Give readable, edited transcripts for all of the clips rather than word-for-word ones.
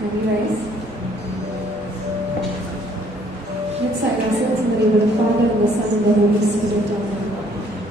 Can we rise? Let's sign ourselves in the name of the Father, and the Son, and the Holy Spirit. Amen.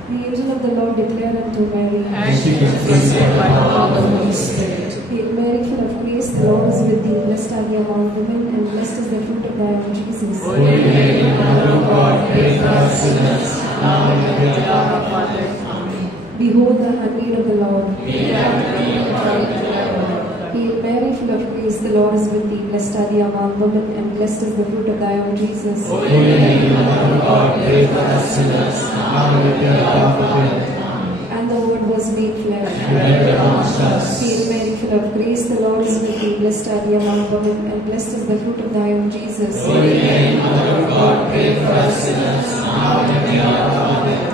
The angel of the Lord declared unto Mary, and she conceived by the power of the Holy Spirit. Hail Mary, full of grace, the Lord is with thee. Blessed are thou among women, and blessed is the fruit of thy womb, Jesus. Holy Mary, Mother of God, pray for us sinners, now and at the hour of our death. Amen. Behold the handmaid of the Lord. Be thou glorified to thy word. Hail Mary, full of grace, the Lord is with thee. Blessed are thou among women, and blessed is the fruit of thy womb, Jesus. Holy Mary, Mother of God, pray for us sinners, now and at the hour of our death. And the Word was made flesh. And dwelt amongst us. Hail Mary, full of grace, the Lord is with thee. Blessed are thou among women, and blessed is the fruit of thy womb, Jesus. Holy Mary, Mother of God, pray for us sinners, now and at the hour of our death.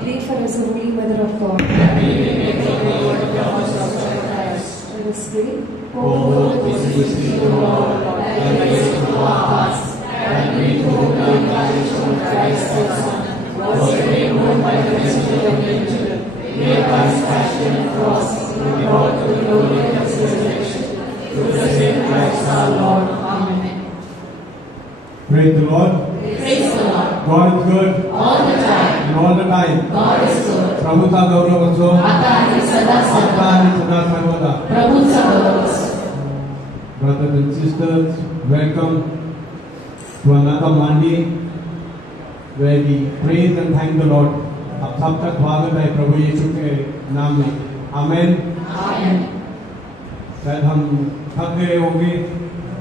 Pray for us, O Holy Mother of God. And we may make the Lord of your house of Christ. Let us pray. O visible to Lord, and raise to our hearts, and we hope the incarnation of Christ the Son, was made known by the message of angel, hereby his passion and cross, we brought to the glory of his resurrection. Through the same Christ our Lord. Amen. Praise the Lord. Praise the Lord. God is good. All the time. And all the time. God is good. प्रभु का गौरव असो. आता आणि सदा आता आणि सदा सर्वदा. प्रभूचा गौरव असो. Brothers and sisters, welcome to another Monday where we praise and thank the Lord. आप सब का स्वागत है प्रभु यीशु के नाम में. आमेन. आमेन. शायद हम थक गए होंगे,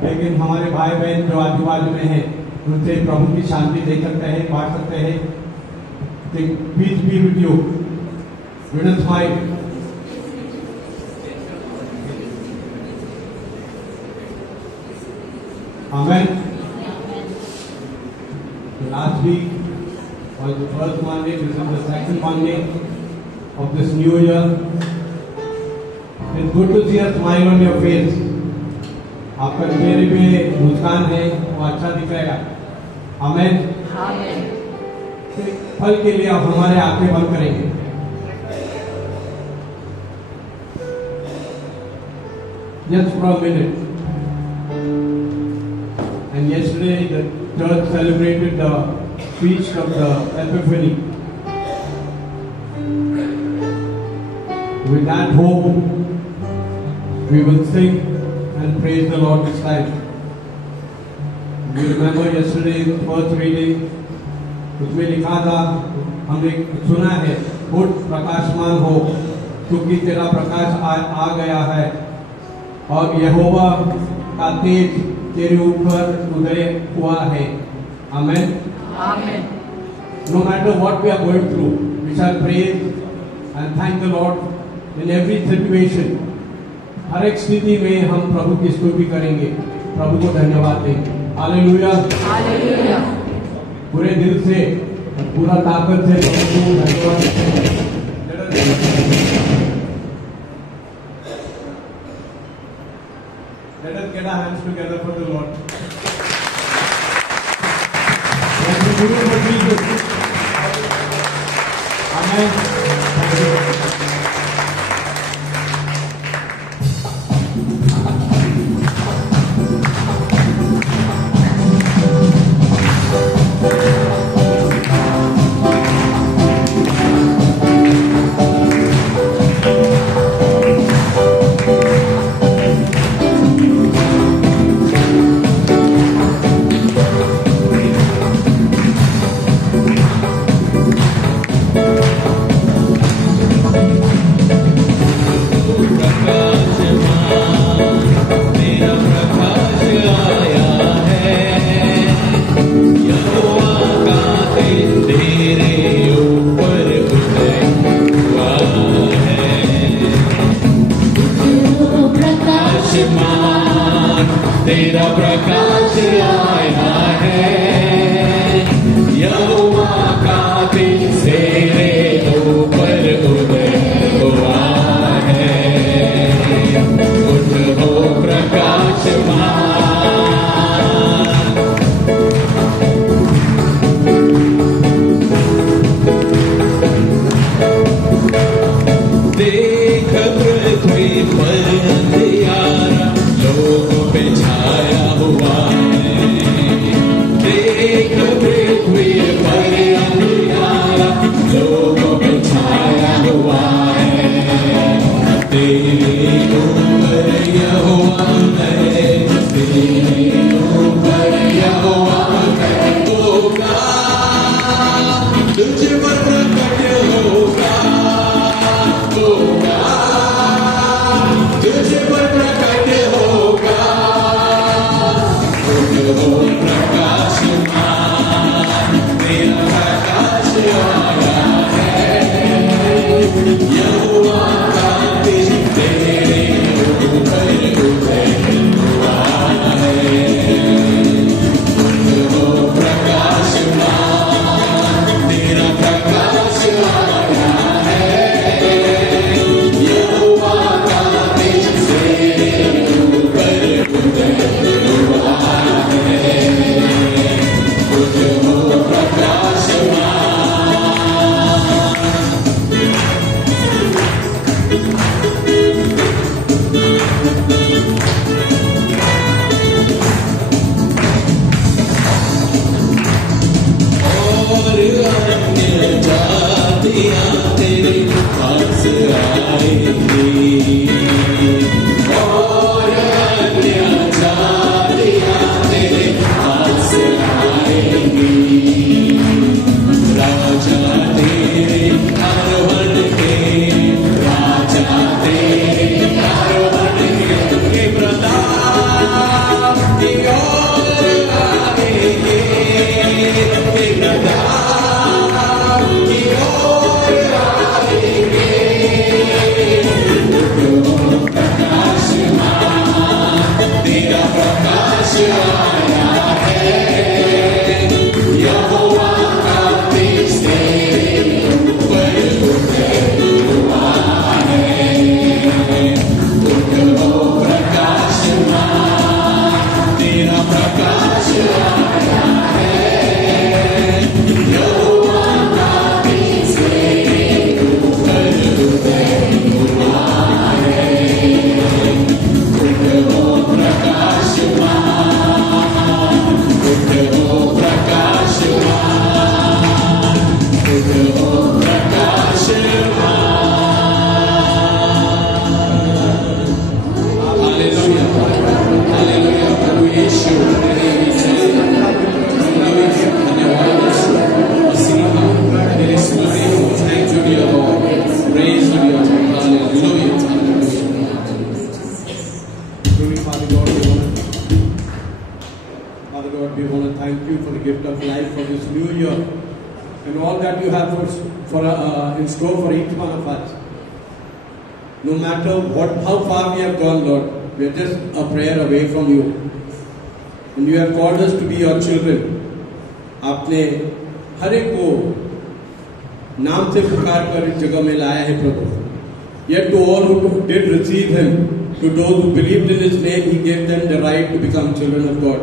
लेकिन हमारे भाई बहन जो आजू बाजू में हैं उनसे प्रभु की शांति दे सकते हैं, बांट सकते हैं. Peace be with you. Let us smile. Amen. So last week was the first Monday. This is the second Monday of this new year. It's good to see a smile on your face. आपका चेहरे पे मुस्कान है, वो अच्छा दिखेगा. आमेन. आमेन. फल के लिए आप हमारे आंखें बंद करेंगे. Just for a minute. And yesterday the church celebrated the feast of the Epiphany. With that hope, we will sing and praise the Lord this time. You remember yesterday's first reading, उसमें लिखा था, हमने सुना है, उठ प्रकाशमान हो, क्योंकि तेरा प्रकाश आ गया है, और यहोवा का तेज तेरे ऊपर उदय हुआ है. Amen. Amen. No matter what we are going through, we shall praise and thank the Lord in every situation. हर एक स्थिति में हम प्रभु की स्तुति करेंगे, प्रभु को धन्यवाद देंगे. हालेलुया. हालेलुया. पूरे दिल से, पूरा ताकत से प्रभु को धन्यवाद देंगे. Let us get our hands together for the Lord. Let us do it for Jesus. Amen. तेरा प्रकाश आया है, यहोवा का तेज तेरे ऊपर उदय हुआ है. उठ हो प्रकाशमान. देख पृथ्वी पर अंधियारा, लोगों पे new year and all that you have in store for each one of us. No matter how far we have gone, Lord, we are just a prayer away from you. And you have called us to be your children. आपने हर एक को नाम से पुकार कर इस जगह में लाया है प्रभु. Yet to all who did receive him, to those who believed in his name, he gave them the right to become children of God.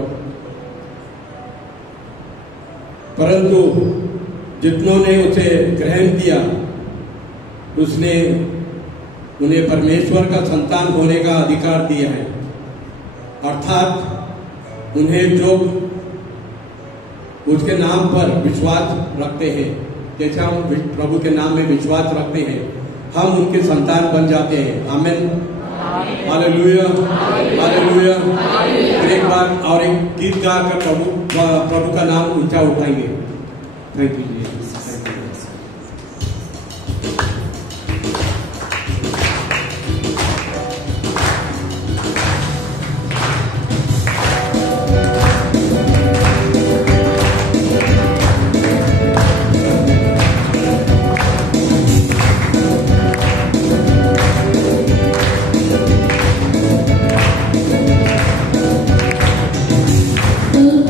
परंतु जितनों ने उसे ग्रहण किया, उसने उन्हें परमेश्वर का संतान होने का अधिकार दिया है. अर्थात उन्हें जो उसके नाम पर विश्वास रखते हैं, जैसे हम प्रभु के नाम में विश्वास रखते हैं, हम उनके संतान बन जाते हैं. आमीन. Hallelujah, hallelujah. एक बार और एक गीत गाकर प्रभु का नाम ऊंचा उठाएंगे. Thank you Jesus.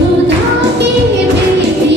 खुदा की बेटी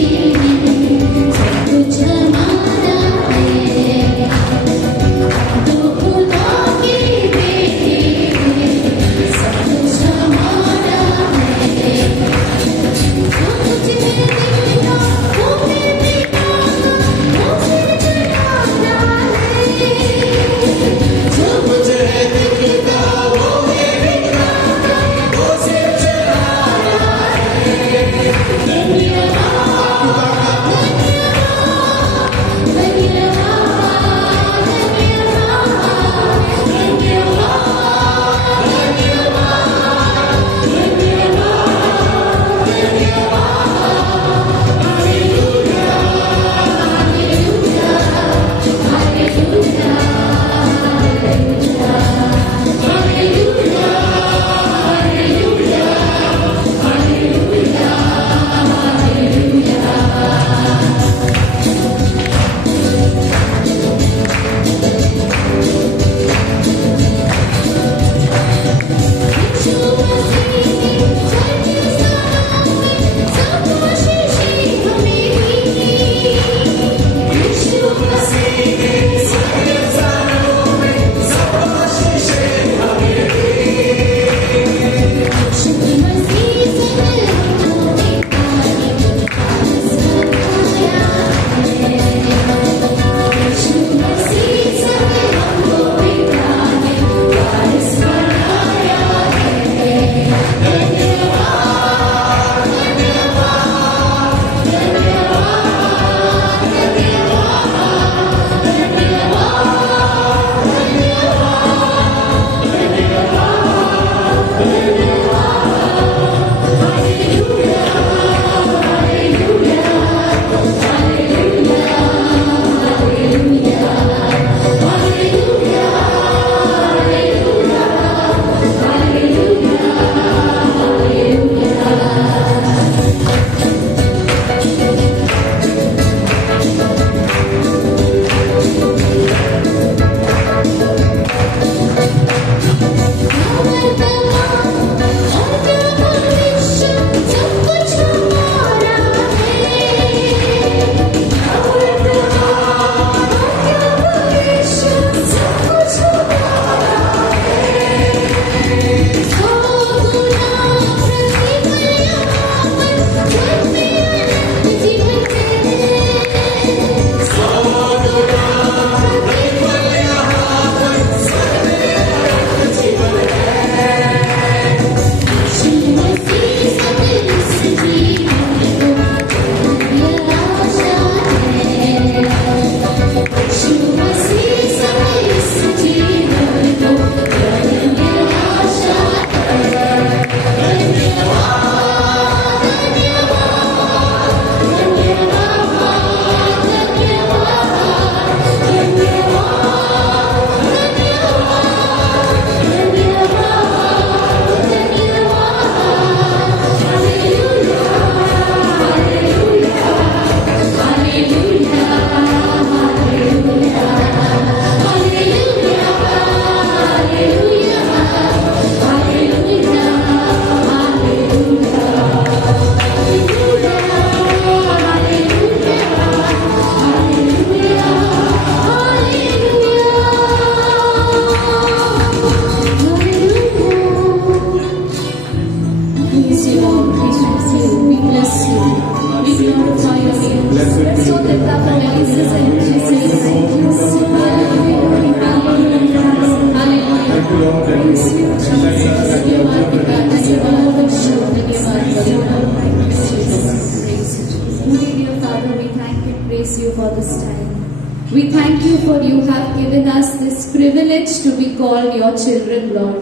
We thank you for you have given us this privilege to be called your children, Lord.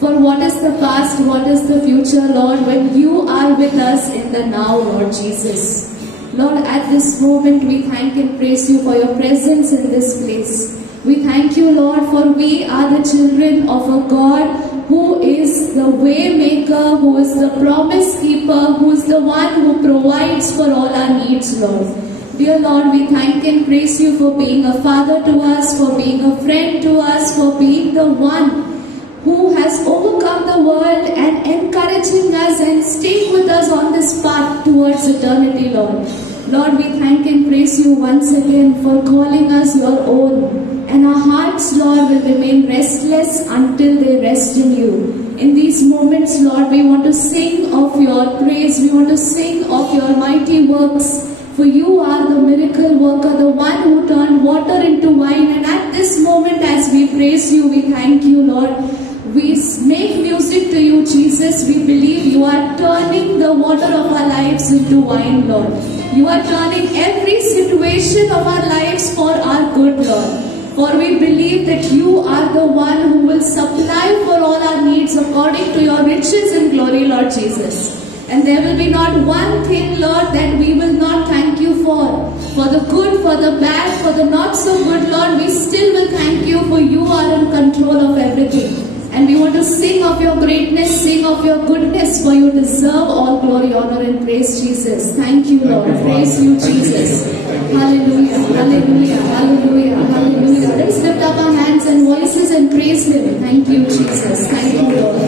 For what is the past, what is the future, Lord, when you are with us in the now, Lord Jesus. Lord, at this moment we thank and praise you for your presence in this place. We thank you, Lord, for we are the children of a God who is the way maker, who is the promise keeper, who is the one who provides for all our needs, Lord. Dear Lord, we thank and praise you for being a father to us, for being a friend to us, for being the one who has overcome the world and encouraging us and staying with us on this path towards eternity, Lord. Lord, we thank and praise you once again for calling us your own. And our hearts, Lord, will remain restless until they rest in you. In these moments, Lord, we want to sing of your praise. We want to sing of your mighty works. For you are the miracle worker, the one who turned water into wine. And at this moment, as we praise you, we thank you, Lord. We make music to you, Jesus. We believe you are turning the water of our lives into wine, Lord. You are turning every situation of our lives for our good, Lord. For we believe that you are the one who will supply for all our needs according to your riches and glory, Lord Jesus. And there will be not one thing, Lord, that we will not thank you for. For the good, for the bad, for the not so good, Lord, we still will thank you, for you are in control of everything. And we want to sing of your greatness, sing of your goodness, for you deserve all glory, honor and praise, Jesus. Thank you, Lord. Praise you, Jesus. Hallelujah, hallelujah, hallelujah, hallelujah. Let's lift up our hands and voices and praise him. Thank you, Jesus. Thank you, Lord.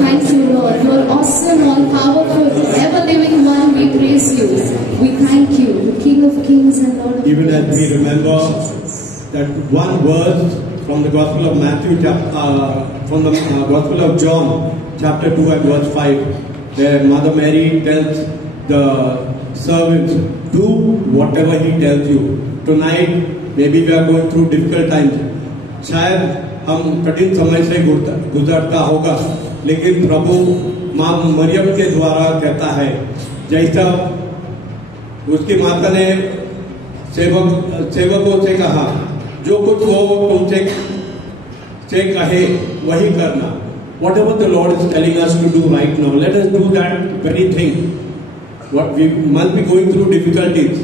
Thank you, Lord. You are awesome, all powerful, ever-living one. We praise you. We thank you, the King of Kings and Lord of Lords. Even as we remember that one verse from the Gospel of Matthew, from the Gospel of John, chapter 2 and verse 5, where Mother Mary tells the servants, do whatever he tells you. Tonight, maybe we are going through difficult times. शायद हम कठिन समय से गुजरता होगा, लेकिन प्रभु माँ मरियम के द्वारा कहता है, जैसा उसकी माता ने सेवकों से कहा, जो कुछ वो तुमसे कहे वही करना. Whatever the Lord is telling us to do right now, let us do that very thing. What we must be going through difficulties,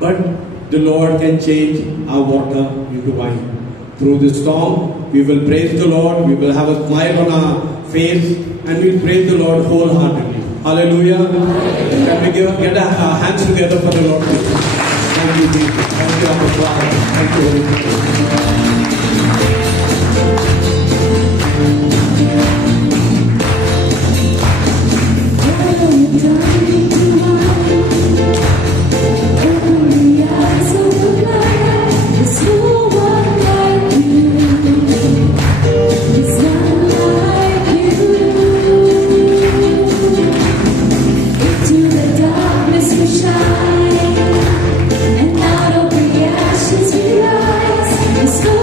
but the Lord can change our water into wine. Through this song, we will praise the Lord, we will have a smile on our face, and we will praise the Lord wholeheartedly. Hallelujah. Can we get our hands together for the Lord? Thank you, Jesus. Thank you, Abba Father. Thank you, Holy Spirit. Shine, and out of the ashes we rise.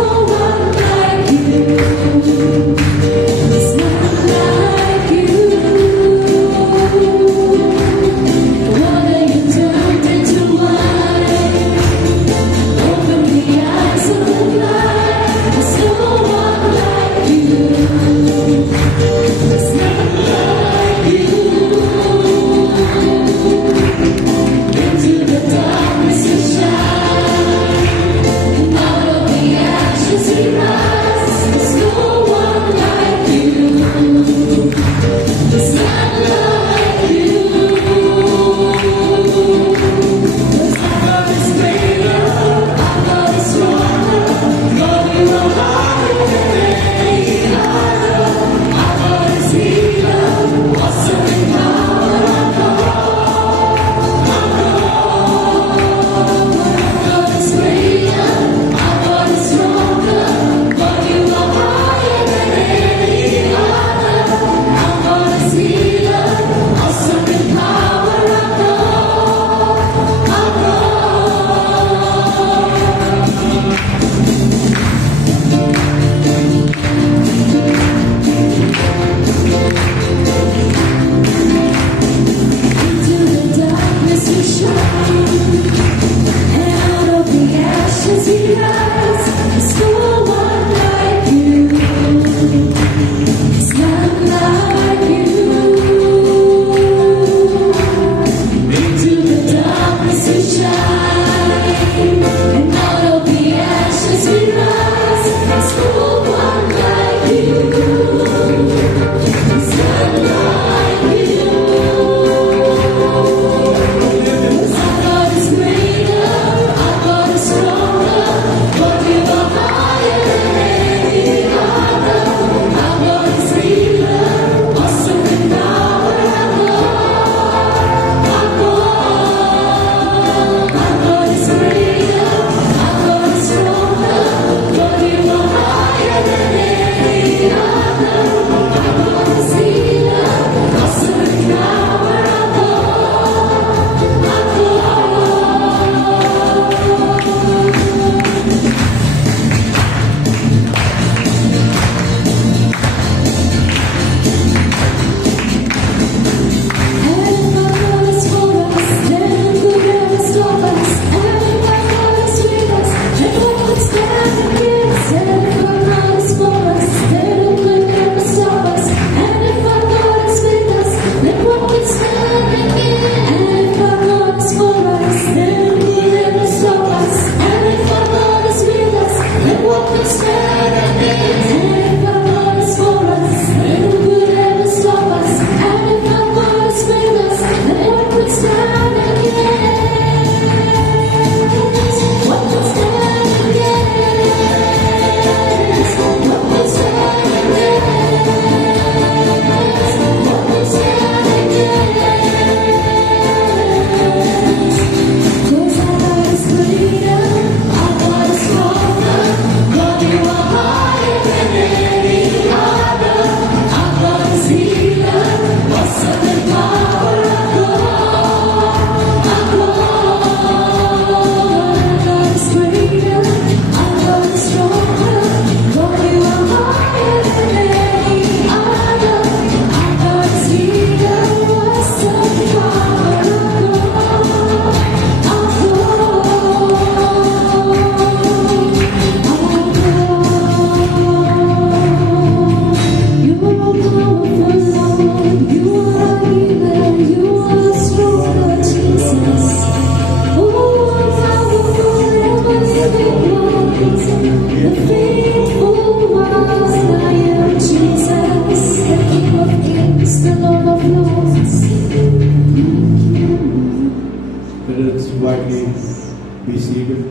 seated.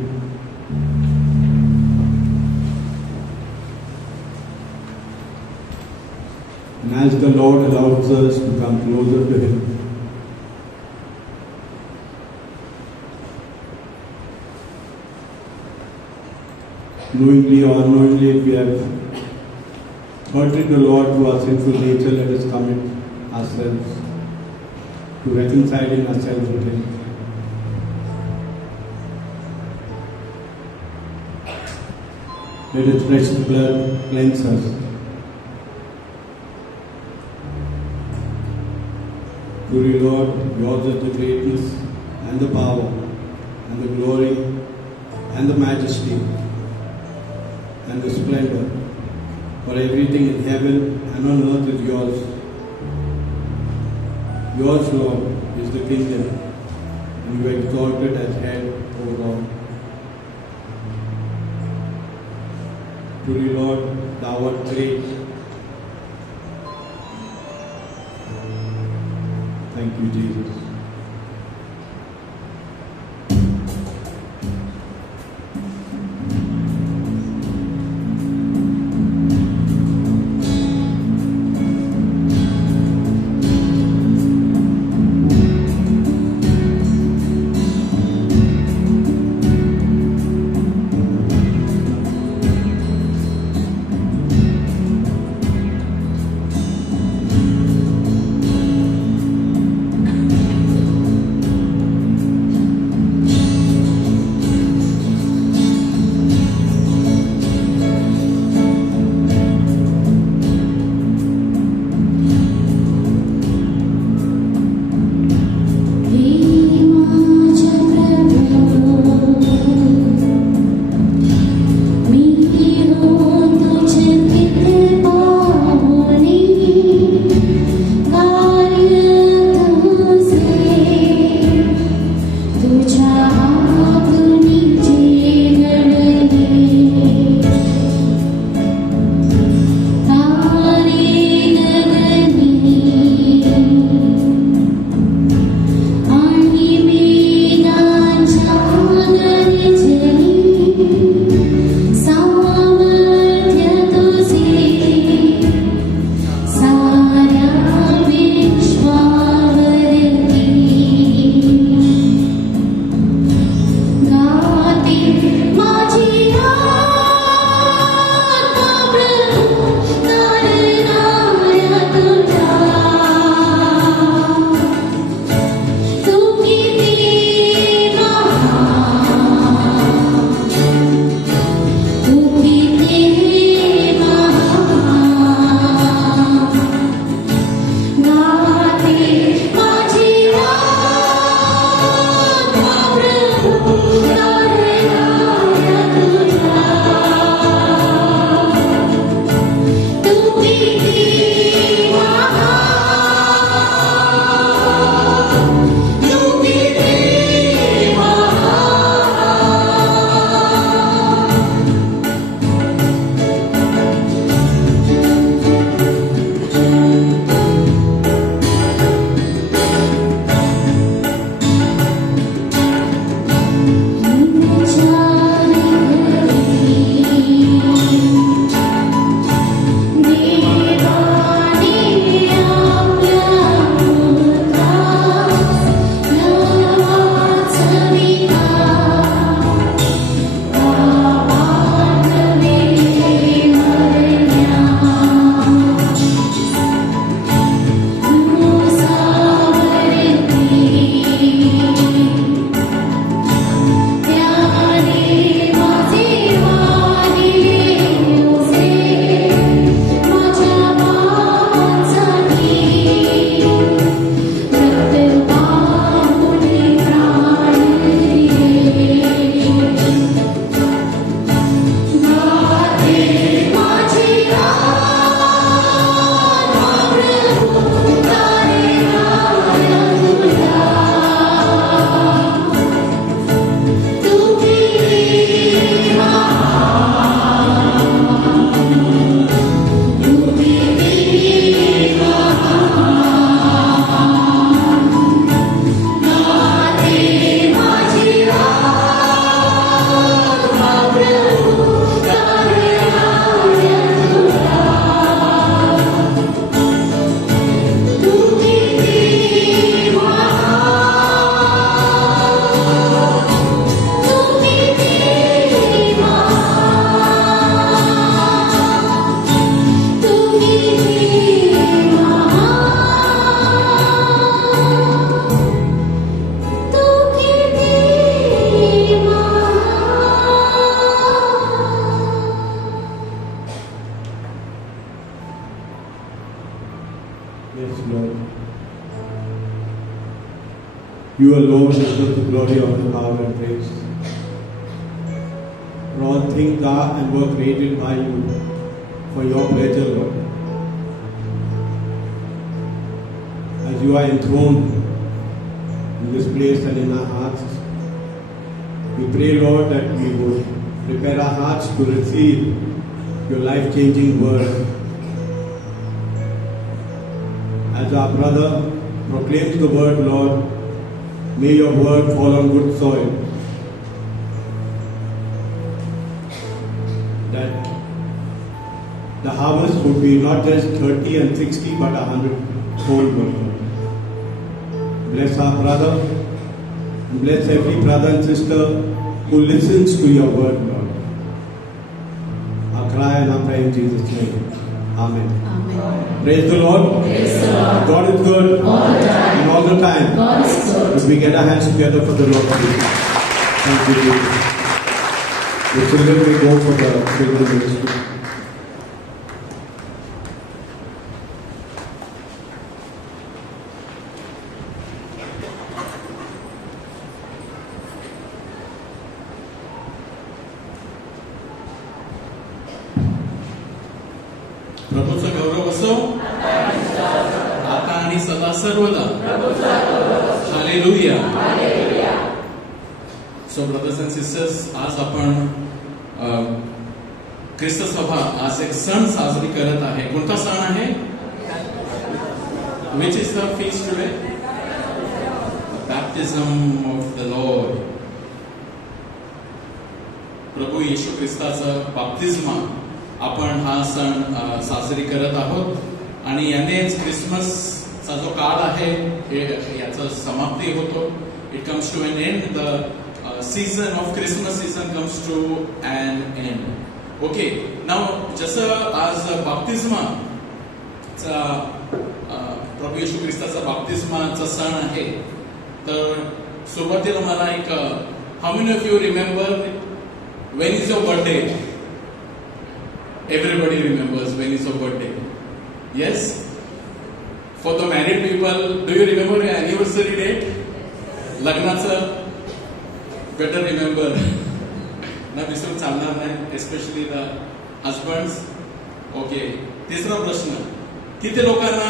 And as the Lord allows us to come closer to Him, knowingly or unknowingly, if we have hurted the Lord through our sinful nature, let us commit ourselves to reconciling ourselves with Him. Let His precious blood cleanse us. Truly, Lord, yours is the greatness and the power and the glory and the majesty and the splendor, for everything in heaven and on earth is yours. Yours, Lord, is the kingdom, and you are exalted as head over all. Truly, Lord, thou art great. Thank you, Jesus. Yes, Lord. You alone deserve the glory, honor, power, and praise. For all things are and were created by you for your pleasure, Lord. As you are enthroned in this place and in our hearts, we pray, Lord, that we would prepare our hearts to receive your life-changing word. As our brother proclaims the word, Lord, may your word fall on good soil, that the harvest would be not just 30 and 60 but 100-fold, Lord. Bless our brother, and bless every brother and sister who listens to your word, Lord. Our cry and our prayer in Jesus' name. Amen. Amen. Praise the Lord. Praise the Lord. God is good. All the time. And all the time. God is good. If we get our hands together for the Lord. Thank you, Jesus. The children may go for the children's ministry. प्रभूचा गौरव असो आता आणि सदा सर्वदा. हालेलुया. सो brothers and sisters, आज आपण ख्रिस्त सभा आज एक सण साजरी करत आहे. कोणता सण आहे? Which is the feast today? Baptism of the Lord. प्रभू येशू ख्रिस्ताचं बाप्तिस्मा आपण हा सण साजरी करत आहोत. आणि यानेच ख्रिसमसचा जो काळ आहे याचा समाप्ती होतो. It comes to an end. The season of Christmas season comes to an end. Okay, नाव जसं आज बाप्तिस्माचा प्रभू येशू ख्रिस्ताचा बाप्तिस्माचा सण आहे, तर सुरुवातीला मला एक how many of you remember when is your birthday? Everybody remembers when is your birthday. Yes? For the married people, do you remember your anniversary date? लग्नाचं better remember. ना विसरून चालणार नाही, especially the husbands. Okay. तिसरा प्रश्न, किती लोकांना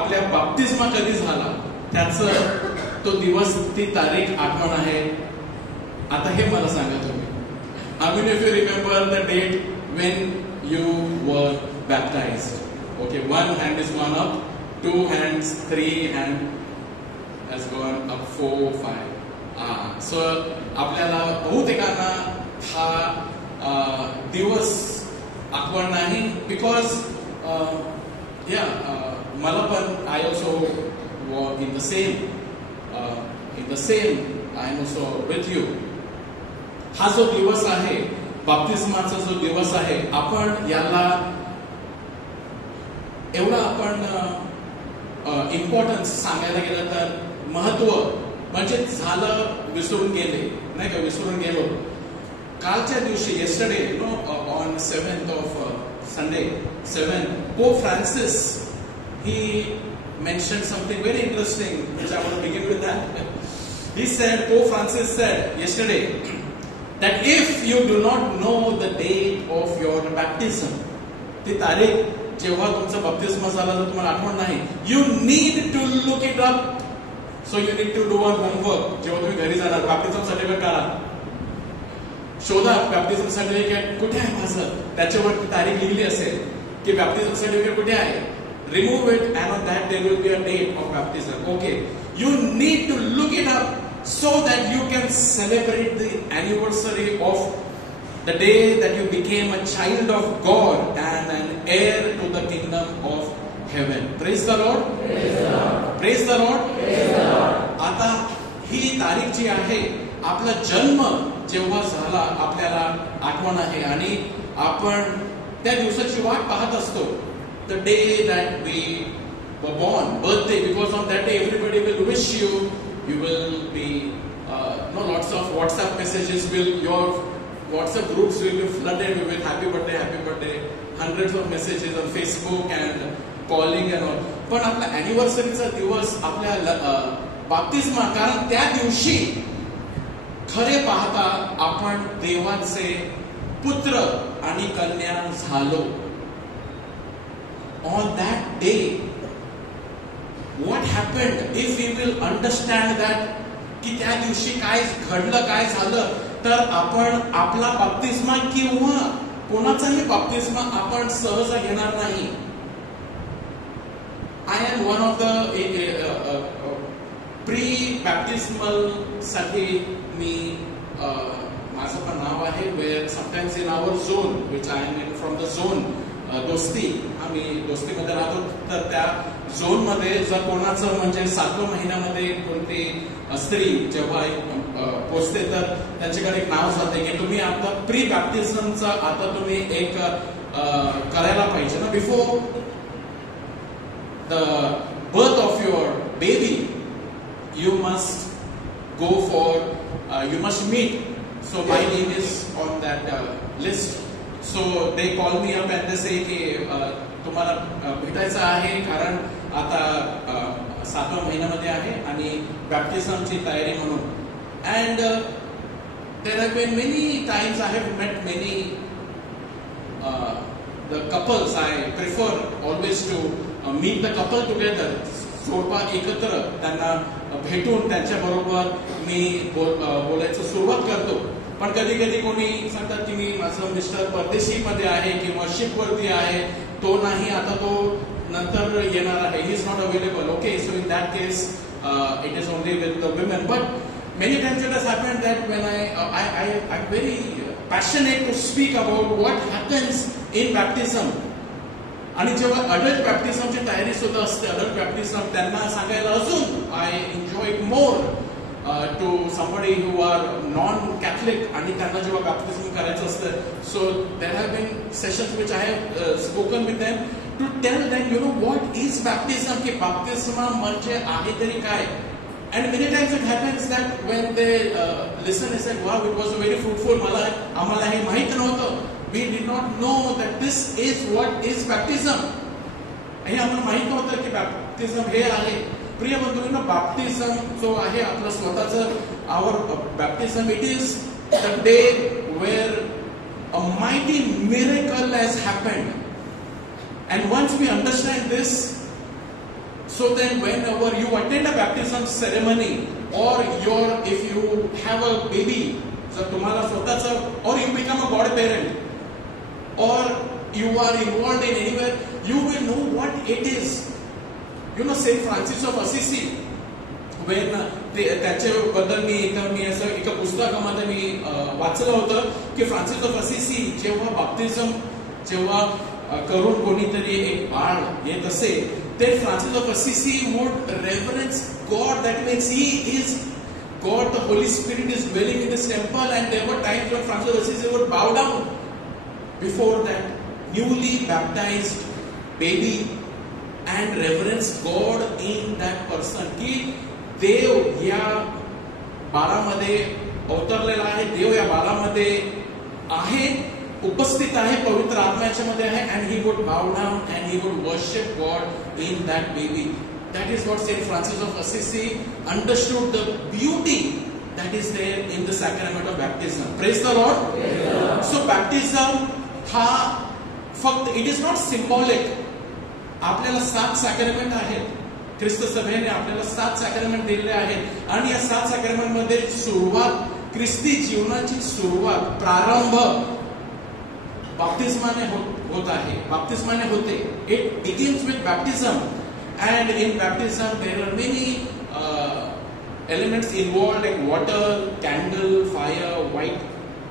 आपल्या बाप्तिस्मा कधी झाला त्याचं तो दिवस, ती तारीख आठवण आहे? आता हे मला सांगा तुम्ही. How many of you remember the date when you were baptized? Okay, one hand is gone up, two hands, three hand has gone up, 4, 5. So आपल्याला बहुतेकांना हा दिवस आठवण नाही, बिकॉज मला पण I also walk in the same I am also with you. हा जो दिवस आहे बाप्तिस्माचा जो दिवस आहे, आपण याला एवढा आपण इम्पॉर्टन्स सांगायला गेलं तर महत्व म्हणजे झालं विसरून गेले नाही का, विसरून गेलो. कालच्या दिवशी yesterday, on 7th of Sunday, 7, Pope Francis, he mentioned something very interesting, which I want to begin with that. He said, Pope Francis said yesterday, that if you do not know the date of your baptism, ती तारीख जेव्हा तुमचा बाप्तिस्मा झाला जर तुम्हाला आठवण नाही, you need to look it up. So you need to do one homework. जेव्हा तुम्ही घरी जाणार, बॅप्टिझम सर्टिफिकेट काढा, शोधा बॅप्टिझम सर्टिफिकेट कुठे आहे माझं, त्याच्यावर तारीख लिहिली असेल की बॅप्टिझम सर्टिफिकेट कुठे आहे. Remove it, and on that there will be a date of baptism. Okay, you need to look it up so that you can celebrate the anniversary of the day that you became a child of God and an heir to the kingdom of heaven. Praise the Lord. Praise the Lord. Praise the Lord. Praise the Lord. आता ही तारीख जी आहे, आपला जन्म जेव्हा झाला आपल्याला आठवण आहे आणि आपण त्या दिवसाची वाट पाहत असतो. The day that we were born, birthday, because on that day everybody will wish you. You will be lots of WhatsApp messages. Your WhatsApp groups will be flooded with happy birthday, hundreds of messages on Facebook and calling and all. पण आपला अॅनिव्हर्सरीचा दिवस आपल्या बाप्तिस्मा, कारण त्या दिवशी खरे पाहता आपण देवाचे पुत्र आणि कन्या झालो. On that day, what happened, if we will understand that, की त्या दिवशी काय घडलं, काय झालं, तर आपण आपला बाप्तिस्मा किंवा कोणाचाही बाप्तिस्मा आपण सहज घेणार नाही. I am one of the pre baptismal साठी मी माझं पण नाव आहे. Where sometimes in our zone, which I am from the zone Dosti, आम्ही दोस्तीमध्ये राहतो, तर त्या झोन मध्ये जर कोणाचं म्हणजे 7व्या महिन्यामध्ये कोणती स्त्री जेव्हा पोचते तर त्यांच्याकडे एक नाव जाते की तुम्ही आता प्री बॅप्टिझमचा आता तुम्ही एक करायला पाहिजे ना. Before the birth of your baby you must go for you must meet. So my name is on that list. So they call me up and they say की तुम्हाला भेटायचं आहे कारण आता 7व्या महिन्यामध्ये आहे आणि बॅप्टिझमची तयारी म्हणून. And there have been many times I have met many the couples. I prefer always to meet the couple together. जोडपा एकत्र त्यांना भेटून त्यांच्या बरोबर मी बोलायचं सुरुवात करतो. पण कधी कधी कोणी सांगतात की मी माझं मिस्टर परदेशी मध्ये आहे किंवा शिप वरती आहे, तो नाही, आता तो नंतर येणार आहे, he is not available. Okay, so in that case it is only with the women. But many times it has happened that when I am very passionate to speak about what happens in baptism. आणि जेव्हा अडल्ट बॅप्टिझमची तयारी सुद्धा असते, अडल्ट बॅप्टिझम त्यांना सांगायला अजून I enjoy it more to somebody who are non-Catholic आणि त्यांना जेव्हा बॅप्टिझम करायचं असतं. So there have been sessions which I have spoken with them to tell them, you know, what is baptism, की बॅप्टिझम म्हणजे आहे तरी काय. And many times it happens that when they listen and say, wow, it was very fruitful, आम्हाला हे माहित नव्हतं, we did not know that this is what is baptism. आणि आम्हाला माहित नव्हतं की बॅप्टिझम हे आहे. प्रिय बंधूंनो, बॅप्टिझम जो आहे आपलं स्वतःचं our baptism, it is the day where a mighty miracle has happened. And once we understand this, so then whenever you attend a baptism ceremony or your if you have a baby, जर तुम्हाला स्वतःचं, or you become a godparent or you are involved in anywhere, you will know what it is. You know, Saint Francis of Assisi, when त्याच्याबद्दल मी असं एका पुस्तकामध्ये मी वाचलं होतं की फ्रान्सिस ऑफ असिसी जेव्हा बॅप्टिझम जेव्हा करून कोणीतरी एक बाळ येत असे, ते Francis of Assisi would reverence God. That means he is God, the Holi Spirit is dwelling in this temple, and there were times when Francis of Assisi would bow down before that newly baptized baby and reverence God in that person. की देव या बाळामध्ये अवतरलेला आहे, देव या बाळामध्ये आहे, उपस्थित आहे, पवित्र आत्म्याच्या मध्ये आहे. and he would bow down and he would worship God in that baby. That is what Saint Francis of Assisi understood, the beauty that is there in the sacrament of baptism. Praise the Lord. So baptism हा फक्त, it is not symbolic. आपल्याला 7 सॅक्रमेंट आहेत. ख्रिस्त सभेने आपल्याला 7 सॅक्रमेंट दिलेले आहेत आणि या 7 सॅक्रमेंट मध्ये सुरुवात, ख्रिस्ती जीवनाची सुरुवात, प्रारंभ बॅप्टिझमाने होत आहे, बॅप्टिझमाने होते. It begins with baptism. And in baptism there are many elements involved, like water, candle, fire, white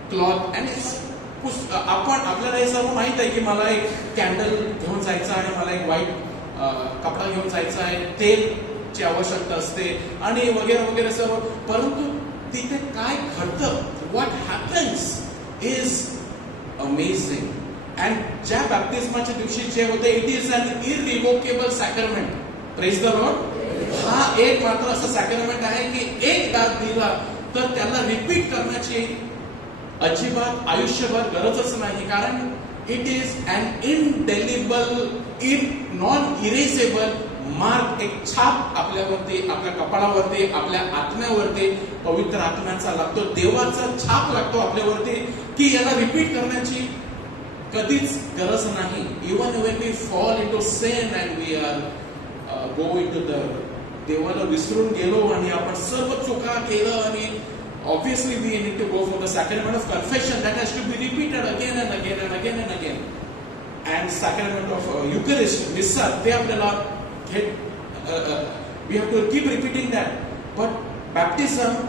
cloth. And आपल्याला हे सर्व माहित आहे की मला एक कॅन्डल घेऊन जायचं आहे, मला एक व्हाईट कपडा घेऊन जायचा आहे, तेलची आवश्यकता असते आणि वगैरे वगैरे सर्व. परंतु तिथे काय घडतं, what happens is amazing. And ज्या बॅप्टिझमाच्या दिवशी जे होते, it is an irrevocable sacrament. Praise the Lord. हा एक मात्र असं सॅक्रमेंट आहे की एकदा दिला तर त्याला रिपीट करण्याची अजिबात आयुष्यभर गरजच नाही. कारण it is an indelible, non erasable mark, एक छाप आपल्यावरती, आपल्या कपाळावरती, आपल्या आत्म्यावरती पवित्र आत्म्याचा लागतो, देवाचा छाप लागतो आपल्यावरती, की याला रिपीट करण्याची कधीच गरज नाही. Even when we fall into sin and we are go into the, देवाला विसरून गेलो आणि आपण सर्व चुका केलं आणि obviously we need to go for the sacrament of confession that has to be repeated again and again and again and again. And sacrament of Eucharist, Missa, ते आपल्याला we have to keep repeating that. But baptism,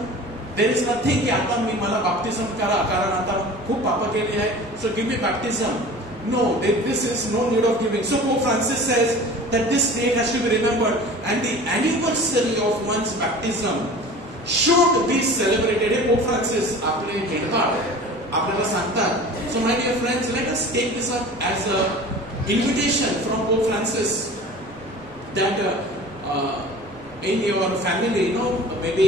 there is nothing की आता मला baptism करा कारण आता खूप पाप केली आहे, so give me baptism. No, this is no need of giving. So Pope Francis says that this date has to be remembered, and the anniversary of one's baptism should be celebrated. Pope Francis आपले हेडपाट आपल्याला सांगतात. So my dear friends, let us take this up as a invitation from Pope Francis that in your family, maybe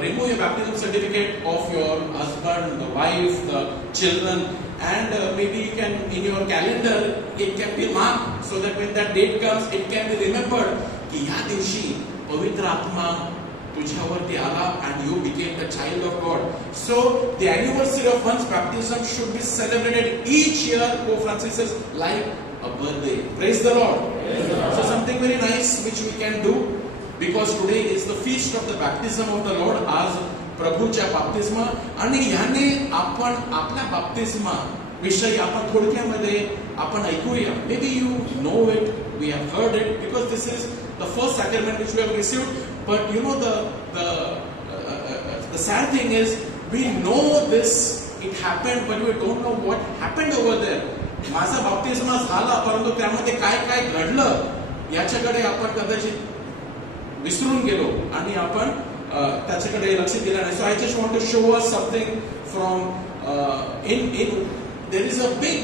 remove your baptism certificate of your husband, the wife, the children, and maybe you can, in your calendar, it can be marked so that when that date comes, it can be remembered की या दिवशी पवित्र आत्मा तुझ्यावरती आला and you became the child of God. So the anniversary of one's baptism should be celebrated each year, Pope Francis says, like a birthday. Praise the Lord. So something very nice which we can do, because today is the feast of the baptism of the Lord, आज प्रभूच्या बाप्तिस्मा, आणि ह्याने आपण आपल्या बाप्तिस्मा विषयी आपण थोडक्यामध्ये आपण ऐकूया. Maybe you know it, we have heard it, because this is the first sacrament which we have received. But you know the sad thing is we know this, it happened, but we don't know what happened over there. माझा बाप्तिस्मा झाला, परंतु त्यामध्ये काय काय घडलं याच्याकडे आपण कदाचित विसरून गेलो आणि आपण त्याच्याकडे लक्ष दिलं नाही. So I just want to show us something from in there is a big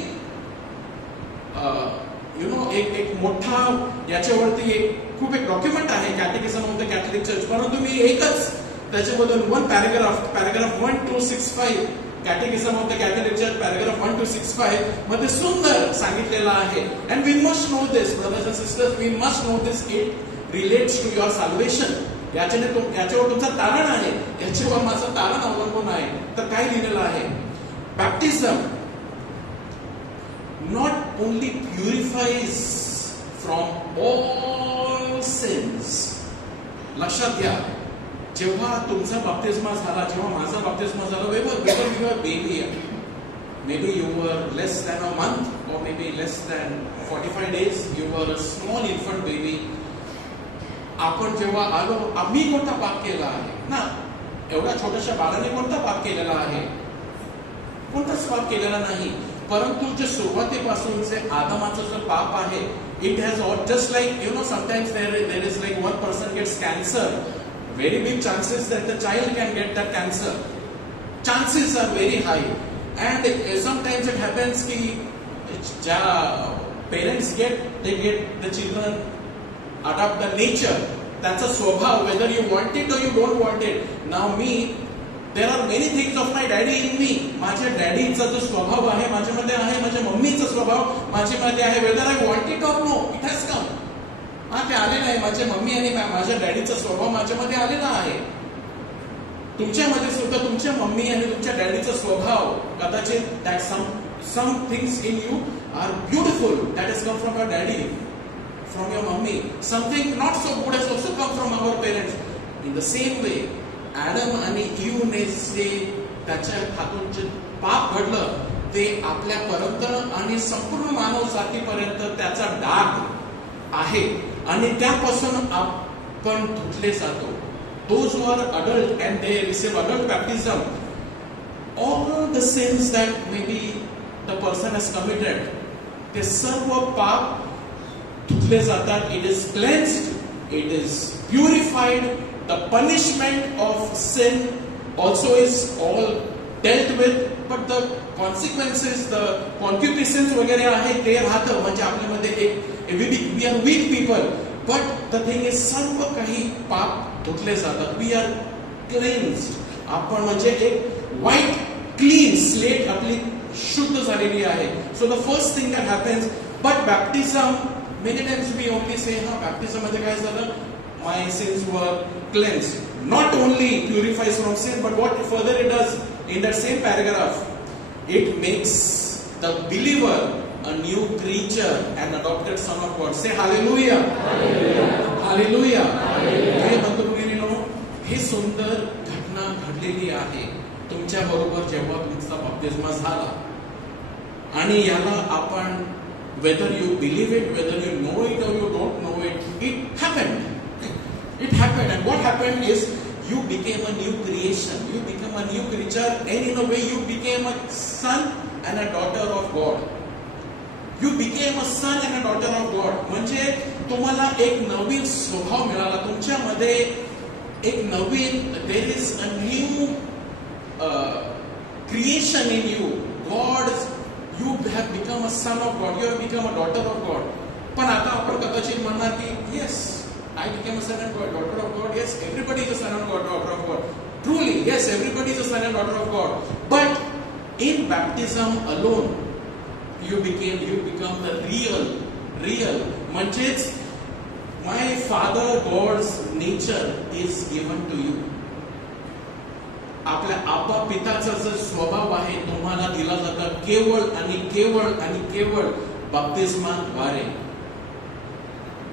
एक मोठा याच्यावरती खूप एक डॉक्युमेंट आहे catechism of the Catholic Church, परंतु मी एकच त्याच्याबद्दल one paragraph 1265 catechism of the Catholic Church paragraph 1265 मध्ये सुंदर सांगितलेलं आहे. And we must know this brothers and sisters, we must know this, it relates to your salvation. याच्यावर तुमचं तारण आहे, याच्यावर माझं तारण अवलंबून आहे. तर काय लिहिलेलं आहे? बॅप्टिझम not only purifies from all sins. लक्षात घ्या, जेव्हा तुमचा बाप्तिस्मा झाला, जेव्हा माझा बाप्तिस्मा झाला, whether you were baby, maybe you were less than a month or maybe less than 45 days, you were a small infant baby. आपण जेव्हा आलो, आम्ही कोणता पाप केला आहे ना? एवढ्या छोट्याशा बाळाने कोणता पाप केलेला आहे? कोणताच पाप केलेला नाही. परंतु जे सुरुवातीपासूनचे आदमाचा जो पाप आहे, it has all just like sometimes there is like one person gets cancer, very big chances that the child can get that cancer. Chances are very high. And sometimes it happens की ज्या parents get the children adopt the nature, त्याचा स्वभाव, whether you want it or you don't want it. Now me, there are many things of my daddy in me. माझ्या डॅडीचा जो स्वभाव आहे माझ्यामध्ये आहे, माझ्या मम्मीचा स्वभाव माझ्यामध्ये आहे. वेदर आय वॉन्ट इट और नो, इट हॅज कम. ते आलेलं आहे. माझ्या मम्मी आणि माझ्या डॅडीचा स्वभाव माझ्यामध्ये आलेला आहे. तुमच्यामध्ये सुद्धा तुमच्या मम्मी आणि तुमच्या डॅडीचा स्वभाव कदाचित that some things in you are beautiful that has come from your daddy, from your mummy. Something not so good has also come from our parents. In the same way, Adam आणि ईवने जे त्याच्या हातून जे पाप घडलं ते आपल्यापर्यंत आणि संपूर्ण मानव जातीपर्यंत त्याचा डाग आहे आणि त्यापासून आपण धुतले जातो. Those who are adult and they receive adult baptism, all the sins that maybe the person has committed, ते सर्व पाप धुतले जातात. It is cleansed, it is purified. The punishment of sin also is all dealt with, but the consequences, the concupiscence वगैरे आहे ते राहतं. म्हणजे आपल्यामध्ये एक we are weak people, but the thing is सर्व काही पाप धुतले जातात. We are cleansed. आपण म्हणजे एक white clean slate आपली शुद्ध झालेली आहे. So the first thing that happens. But baptism, many times we only say हा बॅप्टिझम मध्ये काय झालं, माय सिन्स वर cleanse. Not only purifies from sin, but what further it does in that same paragraph, it makes the believer a new creature, an adopted son of God. Say hallelujah. Hallelujah. प्रिय बंधू भगिनींनो, ही सुंदर घटना घडलेली आहे तुमच्या बरोबर जेव्हा तुमचा बप्तिस्मा झाला. आणि याला आपण, whether you believe it, whether you know it or you don't know it, it happened. It happened, and what happened is you became a new creation. You became a new creature, and in a way you became a son and a daughter of God. You became a son and a daughter of God. म्हणजे तुम्हाला एक नवीन स्वभाव मिळाला तुमच्यामध्ये, एक नवीन, there is a new creation in you. God, you have become a son of God. You have become a daughter of God. पण आता आपण कदाचित म्हणणार की yes, I became a son and daughter of God. Yes, everybody is a son and daughter of God. Truly, yes, everybody is a son and daughter of God. But in baptism alone, you become the real. म्हणजेच my Father God's nature is given to you. आपल्या आबा पिताचा जो स्वभाव आहे तुम्हाला दिला जातो केवळ आणि केवळ बप्तिस्माद्वारे.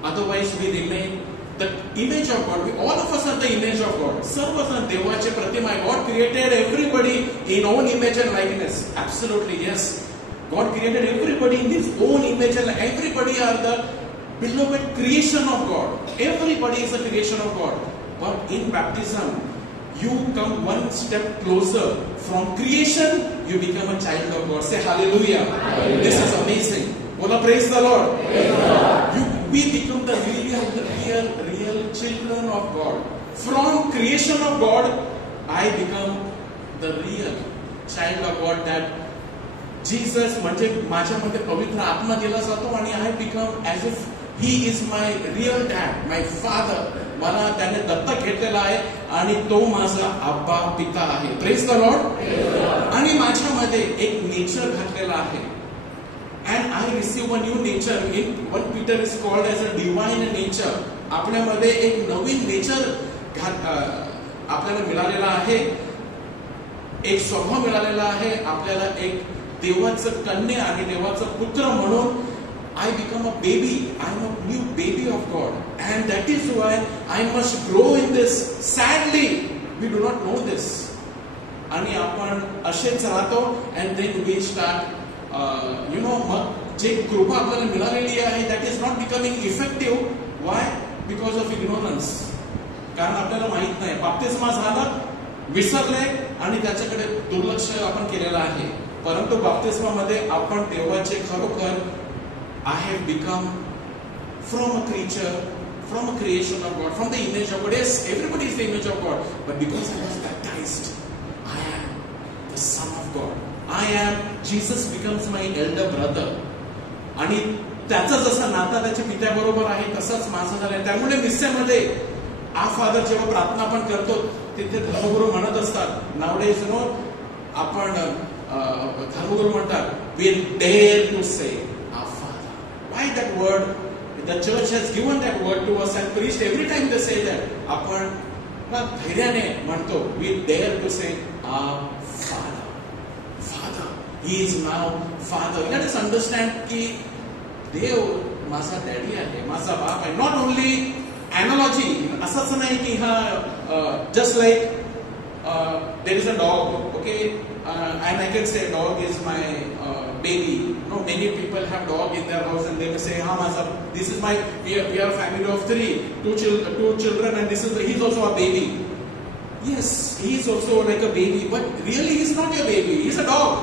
Otherwise we remain the image of God. All of us are the image of God. सर्वजण देवाचे प्रतिमा आहे. God created everybody in own image and likeness. Absolutely, yes. God created everybody in His own image and everybody are the beloved creation of God. Everybody is a creation of God. But in baptism, you come one step closer. From creation, you become a child of God. Say hallelujah. Hallelujah. This is amazing. Well, praise the Lord. Praise the Lord. We become the real children of God. From creation of God, I become the real child of God. That Jesus, म्हणजे माझ्यामध्ये पवित्र आत्मा दिला जातो आणि I become as if He is my real dad, my father. मला त्याने दत्तक घेतलेला आहे आणि तो माझा आब्बा पिता आहे. Praise the Lord. आणि माझ्यामध्ये एक नेचर घातलेला आहे. And I receive a new nature. In 1 Peter is called as a divine nature. आपल्यामध्ये एक नवीन नेचर आपल्याला मिळालेला आहे, एक स्वभाव मिळालेला आहे. आपल्याला एक देवाचं कन्या आणि देवाचं पुत्र म्हणून I become a baby. I am a new baby of God, and that is why I must grow in this. Sadly, we do not know this. आणि आपण असेच राहतो and then we start. जे कृपा आपल्याला मिळालेली आहे that is not becoming effective. Why? Because of ignorance. कारण आपल्याला माहित नाही. बप्तिस्मा झाला, विसरले आणि त्याच्याकडे दुर्लक्ष आपण केलेलं आहे. परंतु बप्तिस्मामध्ये आपण देवाचे खरोखर I have become from a creature, from a creation of God, from the image of God. Yes, everybody is the image of God, but because I was baptized, I am the son of God. Jesus becomes my elder brother. आणि त्याचा जसा नाता त्याच्या पित्याबरोबर आहे तसाच माझा झालाय. त्यामुळे मिस्सेमध्ये आ फादर जेव्हा प्रार्थना आपण करतो तिथे धर्मगुरू म्हणत असतात, नावडेज आपण धर्मगुरू म्हणतात we dare to say our Father. Why that word? The church has given that word to us and preached every time they say that. आपण धैर्याने म्हणतो we dare to say our Father. Father. He is now Father. Let us understand की देव माझा डॅडी आहे, माझा बाप आहे. Not only analogy. असंच नाही की हा just like there is a dog, okay, and I can say dog is my baby. No, many people have dog in their house and they may say, this is my, we are a family of two children and he's also a baby. Yes, he is also like a baby, but really he's not your baby. He's a dog.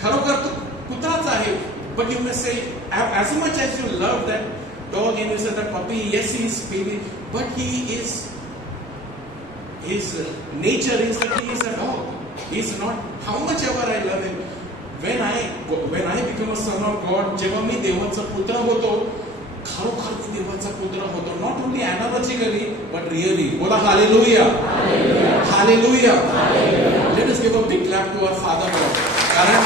खरोखर तो कुत्राच आहे. But you may say, as much as you love that dog and you say that puppy, yes, he is baby, but his nature is that he is a dog. He is not. How much ever I love him, when I become a son of God, जेव्हा मी देवाचा पुत्र होतो, खरोखर मी देवाचा पुत्र होतो. Not only analogically, but really. बोला hallelujah. Hallelujah. Hallelujah. Let us give a big clap to our Father God. कारण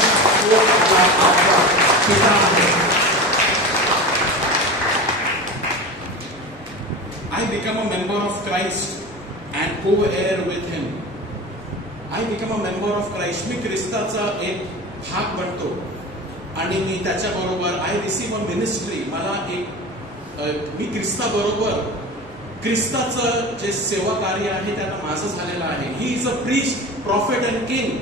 तो आपला पिता आहे. I become a member of Christ and co-heir with him. I become a member of Christ. मी ख्रिस्ताचा एक भाग बनतो आणि मी त्याच्या बरोबर I receive a ministry. मला मी ख्रिस्ता बरोबर ख्रिस्ताचं जे सेवा कार्य आहे त्याला माझं झालेलं आहे. He is a priest, profit and king.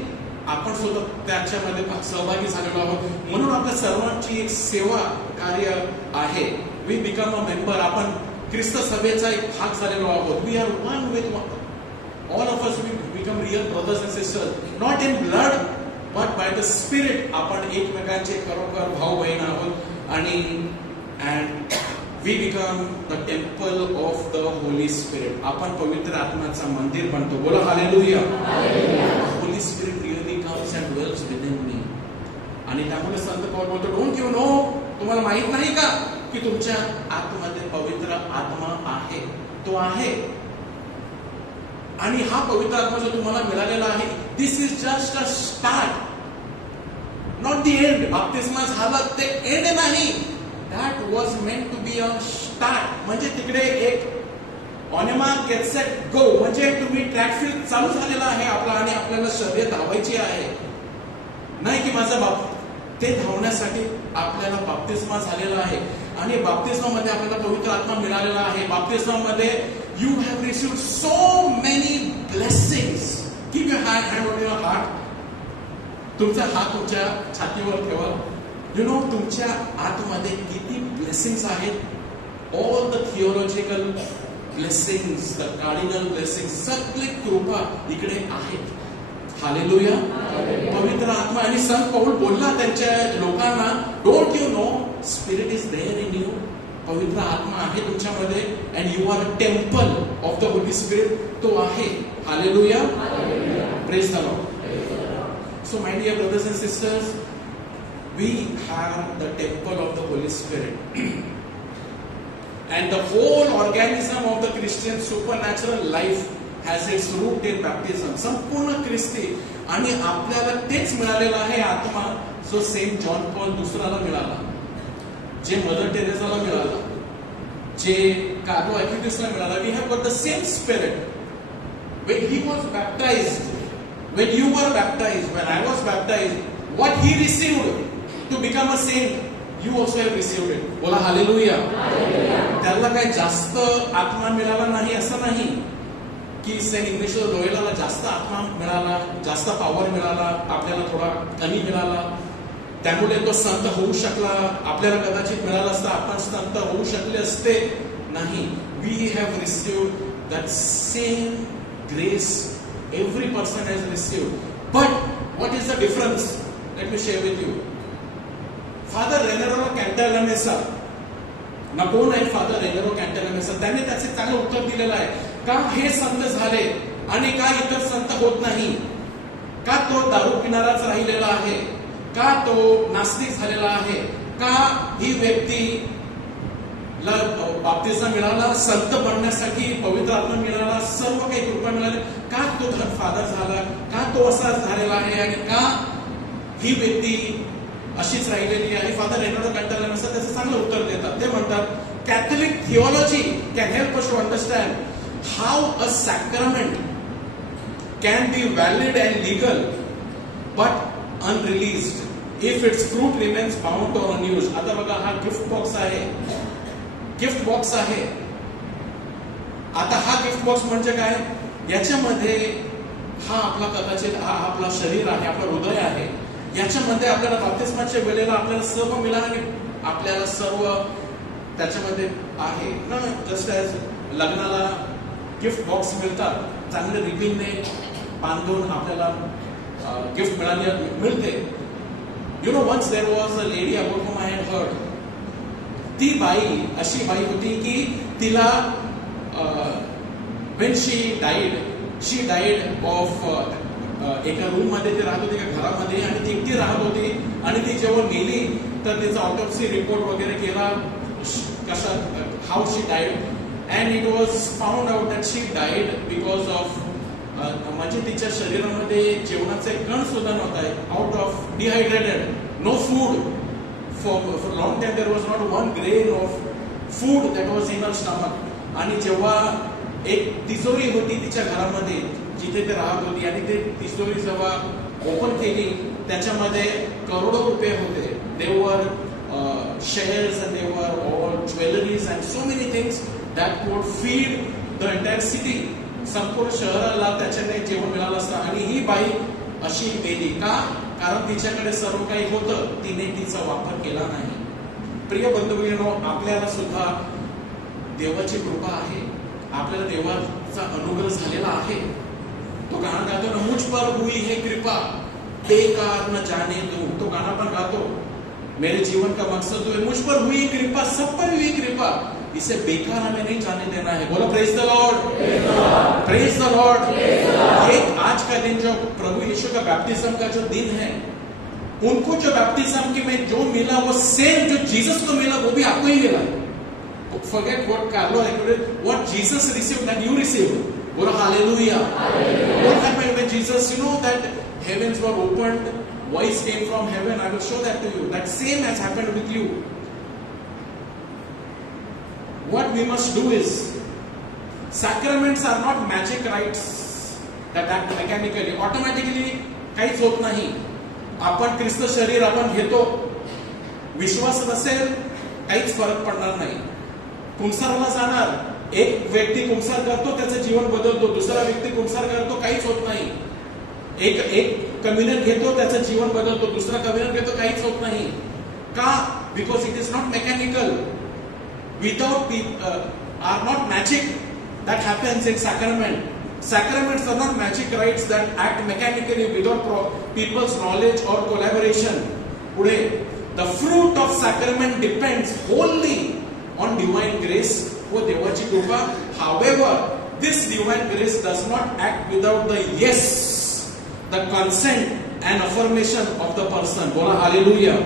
आपण सुद्धा त्याच्यामध्ये सहभागी झालेलो आहोत. म्हणून आपल्या सर्वांची एक सेवा कार्य आहे. We become a member. आपण ख्रिस्त सभेचा एक भाग झालेलो आहोत. We are one with all of us. We become real brothers and sisters, not in blood but by the Spirit. आपण एकमेकांचे खरोखर भाऊ बहीण आहोत. आणि and we become the temple of the Holi Spirit. आपण पवित्र आत्म्याचं मंदिर बनतो. बोला hallelujah. Holy Spirit really comes and dwells within me. आणि त्यामुळे संत पौल बोलतो, डोंट यू नो, तुम्हाला माहित नाही का की तुमच्या आतमध्ये पवित्र आत्मा आहे. तो आहे. आणि हा पवित्र आत्मा जो तुम्हाला मिळालेला आहे, this is just a start, not the end. बाप्तिस्मा झाला ते एंड नाही. That was meant to be a start. म्हणजे तिकडे एक on a mark get set go, म्हणजे तुम्ही ट्रॅक फील्ड चालू झालेला आहे आपला आणि आपल्याला शर्यत धावायची आहे. नाही की माझा बाप, ते धावण्यासाठी आपल्याला बाप्तिस्मा झालेला आहे. आणि बाप्तिस्मामध्ये आपल्याला पवित्र आत्मा मिळालेला आहे. बाप्तिस्मामध्ये you have received so many blessings. Keep your hand on your heart. तुमचा हात तुमच्या छातीवर ठेवा. यु नो, तुमच्या आतमध्ये किती ब्लेसिंग्स आहेत. All the theological blessings, the cardinal blessings, सगळे कृपा इकडे आहेत. हालेलुया. पवित्र आत्मा. आणि संत पौल बोलला त्यांच्या लोकांना, don't you know spirit is there in you. पवित्र आत्मा आहे तुमच्यामध्ये. And you are a temple of the Holi spirit. तो आहे. Hallelujah. Praise the lord. So my dear brothers and sisters, we have the temple of the Holy Spirit. And the whole organism of the Christian supernatural life has its root in baptism. संपूर्ण ख्रिस्ती. आणि आपल्याला तेच मिळालेलं आहे आत्मा, जो Saint John Paul दुसराला मिळाला, जे मदर टेरेसाला मिळाला, जे कार्लो अॅक्युटिसला मिळाला. We have got the same spirit. When he was baptized, when you were baptized, when I was baptized, what he received to become a saint, you also have received it. बोला हालेलुया. त्याला काही जास्त आत्मा मिळाला नाही असं नाही की सेंट इग्नेशियस लोयोलाला जास्त आत्मा मिळाला, जास्त पॉवर मिळाला, आपल्याला थोडा कमी मिळाला, त्यामुळे तो संत होऊ शकला. आपल्याला कदाचित मिळाला असता आपण संत होऊ शकले असते. नाही. We have received that same grace. Every person has received. But what is the difference? Let me share with you. Father Renero Cantalamessa. ना कोण आहे फादर रेनेरो कॅन्टालामेसा? त्यांनी त्याचे चांगलं उत्तर दिलेलं आहे. का हे संत झाले आणि का इतर संत होत नाही? का तो दारू पिणाराच राहिलेला आहे? का तो नास्तिक झालेला आहे? का ही व्यक्ती बाप्तिस्मा मिळाला, संत बनण्यासाठी पवित्र आत्मा मिळाला, सर्व काही कृपा मिळाली, का तो फादर झाला? का तो असा झालेला आहे? आणि का ही व्यक्ती अशीच राहिलेली आहे? फादर रेनेरो कॅन्टालामेसा त्याचं चांगलं उत्तर देतात. ते म्हणतात, Catholic theology can help us to understand how a sacrament can be valid and legal but unreleased if its fruit remains bound or unused. आता बघा, हा गिफ्ट बॉक्स आहे. गिफ्ट बॉक्स आहे. आता हा गिफ्ट बॉक्स म्हणजे काय? याच्यामध्ये हा आपला कदाचित हा आपला शरीर आहे, आपलं हृदय आहे. याच्यामध्ये आपल्याला बाप्तिस्माच्या वेळेला आपल्याला सर्व मिळाले, आपल्याला सर्व त्याच्यामध्ये आहे ना. जस्ट ॲज लग्नाला गिफ्ट बॉक्स मिळतात, चांगले रिबिनने बांधून आपल्याला गिफ्ट मिळते. You know, once there was a lady about whom I had heard. ती बाई अशी बाई होती की तिला when she died of एका रूम मध्ये ती राहत होती, एका घरामध्ये, आणि ती एकटी राहत होती. आणि ती जेव्हा गेली तर तिचा ऑटोप्सी रिपोर्ट वगैरे केला, कशा how she died, and it was found out that she died because of म्हणजे तिच्या शरीरामध्ये जेवणाचे कण सुद्धा नव्हता. Out of dehydrated, no food for long time. There was not one grain of food that was in her stomach. आणि जेव्हा एक तिजोरी होती तिच्या घरामध्ये जिथे ते राहत होती, आणि ते तिजोरी जेव्हा ओपन केली त्याच्यामध्ये करोडो रुपये होते. There were shares and there were all jewelries and so many things that would feed the entire city. संपूर्ण शहराला त्याच्याने जेवण मिळालं असतं. आणि ही बाई अशी मेली का? कारण तिच्याकडे सर्व काही होतं, तिने तिचा वापर केला नाही. प्रिय बंधुभगिनींनो, आपल्याला सुद्धा देवाची कृपा आहे, आपल्याला देवाचा अनुग्रह झालेला आहे. तो गाणं गातो ना, मुझ पर हुई है कृपा बेकार न जाने दूं. तो गाना पण गातो, मेरे जीवन का मकसद तो है, मुझ पर हुई कृपा, सब पर हुई कृपा, इसे बेकार हमें नहीं जाने देना है. बोलो praise the Lord, praise the Lord. ये आज का दिन जो प्रभु यीशु का बैप्टिज्म का जो दिन है, उनको जो बैप्टिज्म के में जो मिला वो सेम जो जीसस को मिला वो भी आपको ही मिला. Forget what Carlo included, what Jesus received that you received. Bolo hallelujah. What happened when Jesus, that heavens were opened, voice came from heaven. I will show that to you. That same has happened with you. What we must do is, sacraments are not magic rites that act mechanically, automatically. काहीच होत नाही. आपण ख्रिस्त शरीर आपण घेतो, विश्वास नसेल काहीच फरक पडणार नाही. कुंसारला जाणार, एक व्यक्ती कुंसार करतो त्याचं जीवन बदलतो, दुसरा व्यक्ती कुंसार करतो काहीच होत नाही. एक कम्युनियन घेतो त्याचं जीवन बदलतो, दुसरा कम्युनियन घेतो काहीच होत नाही. का? Because it is not mechanical. Without are not magic that happens in sacrament. Sacraments are not magic rites that act mechanically without people's knowledge or collaboration. पुढे, the fruit of sacrament depends wholly on divine grace. वो देवाची कृपा. However, this divine grace does not act without the yes, the consent and affirmation of the person. बोला hallelujah.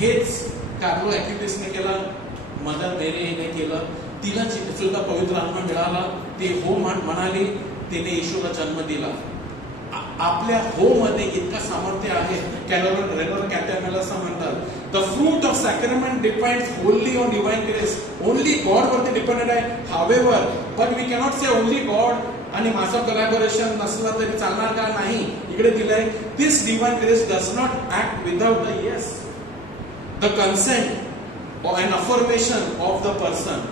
हेच कार्लो ॲक्युटिसने केलं, मदर मेरीने केलं. तिला सुद्धा पवित्र आत्मा मिळाला, ते हो म्हणाली, तिने येशूला जन्म दिला. आपल्या हो मध्ये इतका सामर्थ्य आहे. रेनर कॅटॅमेल असं म्हणतात, the fruit of sacrament depends only on divine grace. Only God वरती डिपेंडेड आहे. However, but we cannot say only God आणि माझं कोलॅबोरेशन नसलं तरी चालणार का? नाही. इकडे दिलंय, this divine grace does not act without the yes, the consent and affirmation of the person.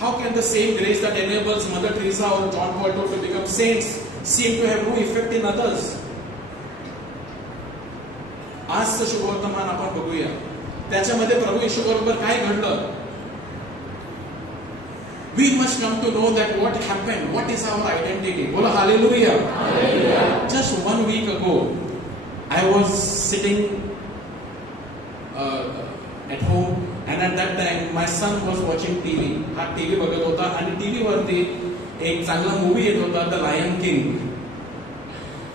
How can the same grace that enables Mother Teresa or John Paul II to become saints seem to have no effect in others? आजचं शुभवर्तमान आपण बघूया. त्याच्यामध्ये प्रभू येशू बरोबर काय घडलं? We must come to know that what happened, what is our identity. बोला hallelujah. Just 1 week ago, I was sitting at home. And at that time, my son was watching TV. हा टीव्ही बघत होता आणि टीव्ही वरती एक चांगला मूवी येत होता, the lion king.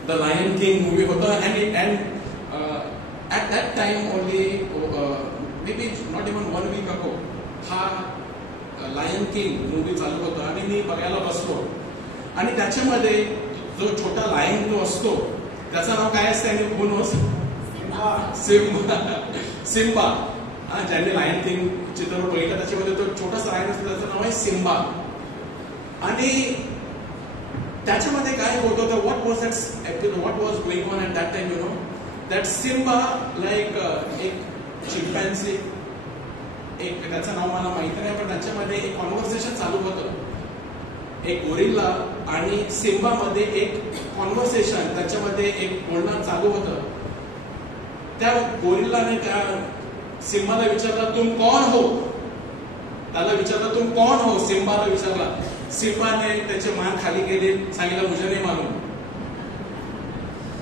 The lion king movie होता. and at that time only, maybe not even 1 week ago, हा लायन किंग मूवी चालू होता आणि मी बघायला बसलो. आणि त्याच्यामध्ये जो छोटा लायन जो असतो त्याचं नाव काय असतं? आणि कोण सिम्बा. ज्यांनी लायन किंग चित्रपट बघितला त्याच्यामध्ये तो छोटासा लायन असतो, त्याचं नाव आहे सिम्बा. आणि त्याच्यामध्ये काय होत होतं, what was going on at that time, that Simba like एक चिंपॅन्झी, एक त्याचं नाव मला माहिती नाही, पण त्याच्यामध्ये एक कॉन्व्हर्सेशन चालू होतं. एक गोरिल्ला आणि सिम्बा मध्ये एक कॉन्व्हर्सेशन, त्याच्यामध्ये एक बोलणं चालू होतं. त्या गोरिल्लाने त्या सिम्बाला विचारला, तुम कौन हो? त्याला विचारला, तुम कौन हो? सिम्बाला विचारला. सिम्बाने त्याचे मान खाली केले, सांगितलं, मुझे नहीं मालूम,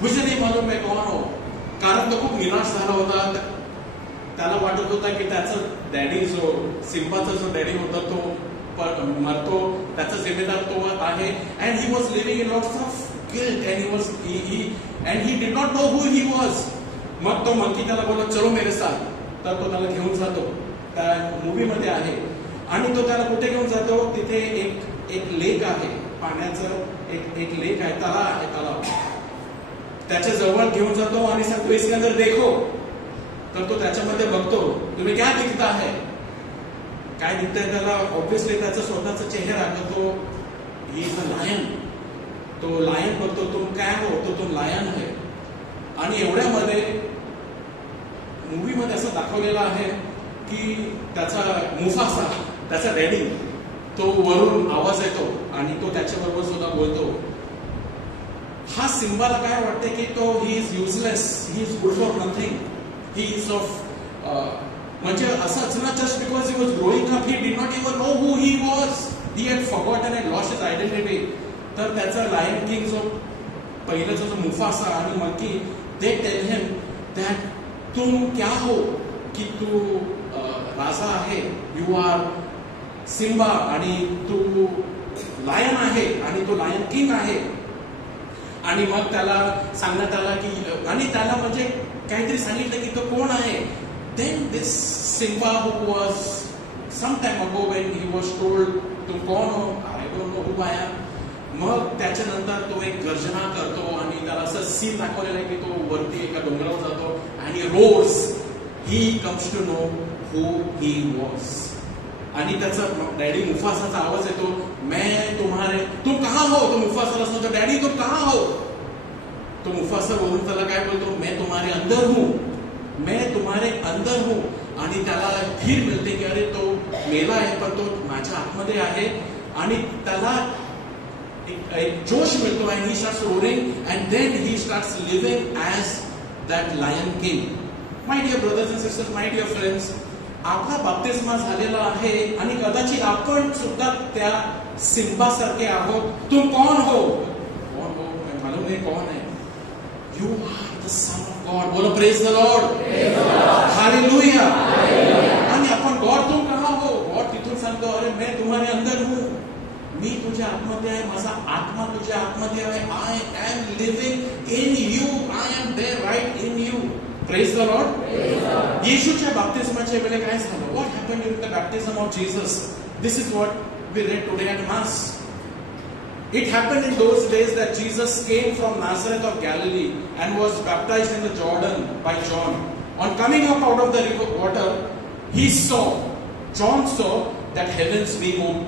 मुझे नहीं मालूम मैं कौन हो. कारण तो खूप निराश झाला होता. त्याला वाटत होता की त्याचा डॅडी, जो सिम्बाचा जो डॅडी होता तो मरतो, त्याचा जिम्मेदार तो आहे. And he was living in lots of guilt and he did not know who he was. मग तो मंकी त्याला बोलला, चलो मेरे साथ. तर तो त्याला घेऊन जातो. त्या मूवी मध्ये आहे. आणि तो त्याला कुठे घेऊन जातो, तिथे एक लेक आहे, पाण्याचं एक लेक आहे, तलाव. त्याच्या जवळ घेऊन जातो आणि सांगतो इसके अंदर देखो. तर तो त्याच्यामध्ये बघतो, तुम्ही क्या दिखता है, काय दिखतंय त्याला. ऑब्विसली त्याचा स्वतःचा चेहरा, तो ही इज अ लायन. तो लायन बघतो, तुम काय हो, तो तुम लायन आहे. आणि एवढ्यामध्ये मूवी मध्ये असं दाखवलेलं आहे की त्याचा मुफासा, त्याचा डॅडी, तो वरून आवाज येतो आणि तो त्याच्याबरोबर सुद्धा बोलतो. हा सिम्बाला काय वाटते की तो he is useless, he is good for nothing, he is of म्हणजे असंच ना, just because he was growing up he did not even know who he was, he had forgotten and lost his identity. तर त्याचा lion king जो पहिल्याचा जो Mufasa आणि monkey, they tell him that तुम क्या हो, की तू राजा आहे, यू आर सिम्बा आणि तू लायन आहे आणि तो लायन किंग आहे. आणि मग त्याला सांगण्यात आला की, आणि त्याला म्हणजे काहीतरी सांगितलं की तो कोण आहे. Then this Simba who was some time ago when he was told तुम कोण हो, I don't know who I am. मग त्याच्यानंतर तो एक गर्जना करतो आणि त्याला असं सीन दाखवलेलं आहे की तो वरती एका डोंगरावर जातो आणि रोज he comes to know who he was. आणि त्याचा डॅडी मुफासाचा आवाज येतो, मैं तुम्हारे, तुम कहां हो. तो मुफासाला सांगतो, डॅडी तुम कहां हो. तो मुफासा बोलून त्याला काय बोलतो, मैं तुम्हारे अंदर हूं, मैं तुम्हारे अंदर हूं. आणि त्याला धीर मिळते की अरे तो मेला आहे पण तो माझ्या आतमध्ये आहे. आणि त्याला एक जोश मिळतो and he starts roaring and then he starts living as that lion king. My dear brothers and sisters, my dear friends, आपला बाप्तिस्मा झालेला आहे आणि कदाचित आपण सुद्धा त्या सिम्बासारखे आहोत. तुम कौन हो, कौन हो मालूम नहीं कौन है. You are the son of God. बोलो praise the Lord, हालेलुया. आणि आपण गॉड तुम कहां हो, गॉड तिथून सांगतो अरे मैं तुम्हारे अंदर हूं, मी तुझ्या आतमध्ये आहे, माझा आत्मा तुझ्या आतमध्ये आहे. I am living in you, I am there right in you. Praise the Lord. येशूच्या बाप्तिस्माच्या वेळेला काय झालं, what happened during the baptism of Jesus. This is what we read today at mass. It happened in those days that Jesus came from Nazareth of Galilee and was baptized in the Jordan by John. On coming up out of the river water, John saw that heavens being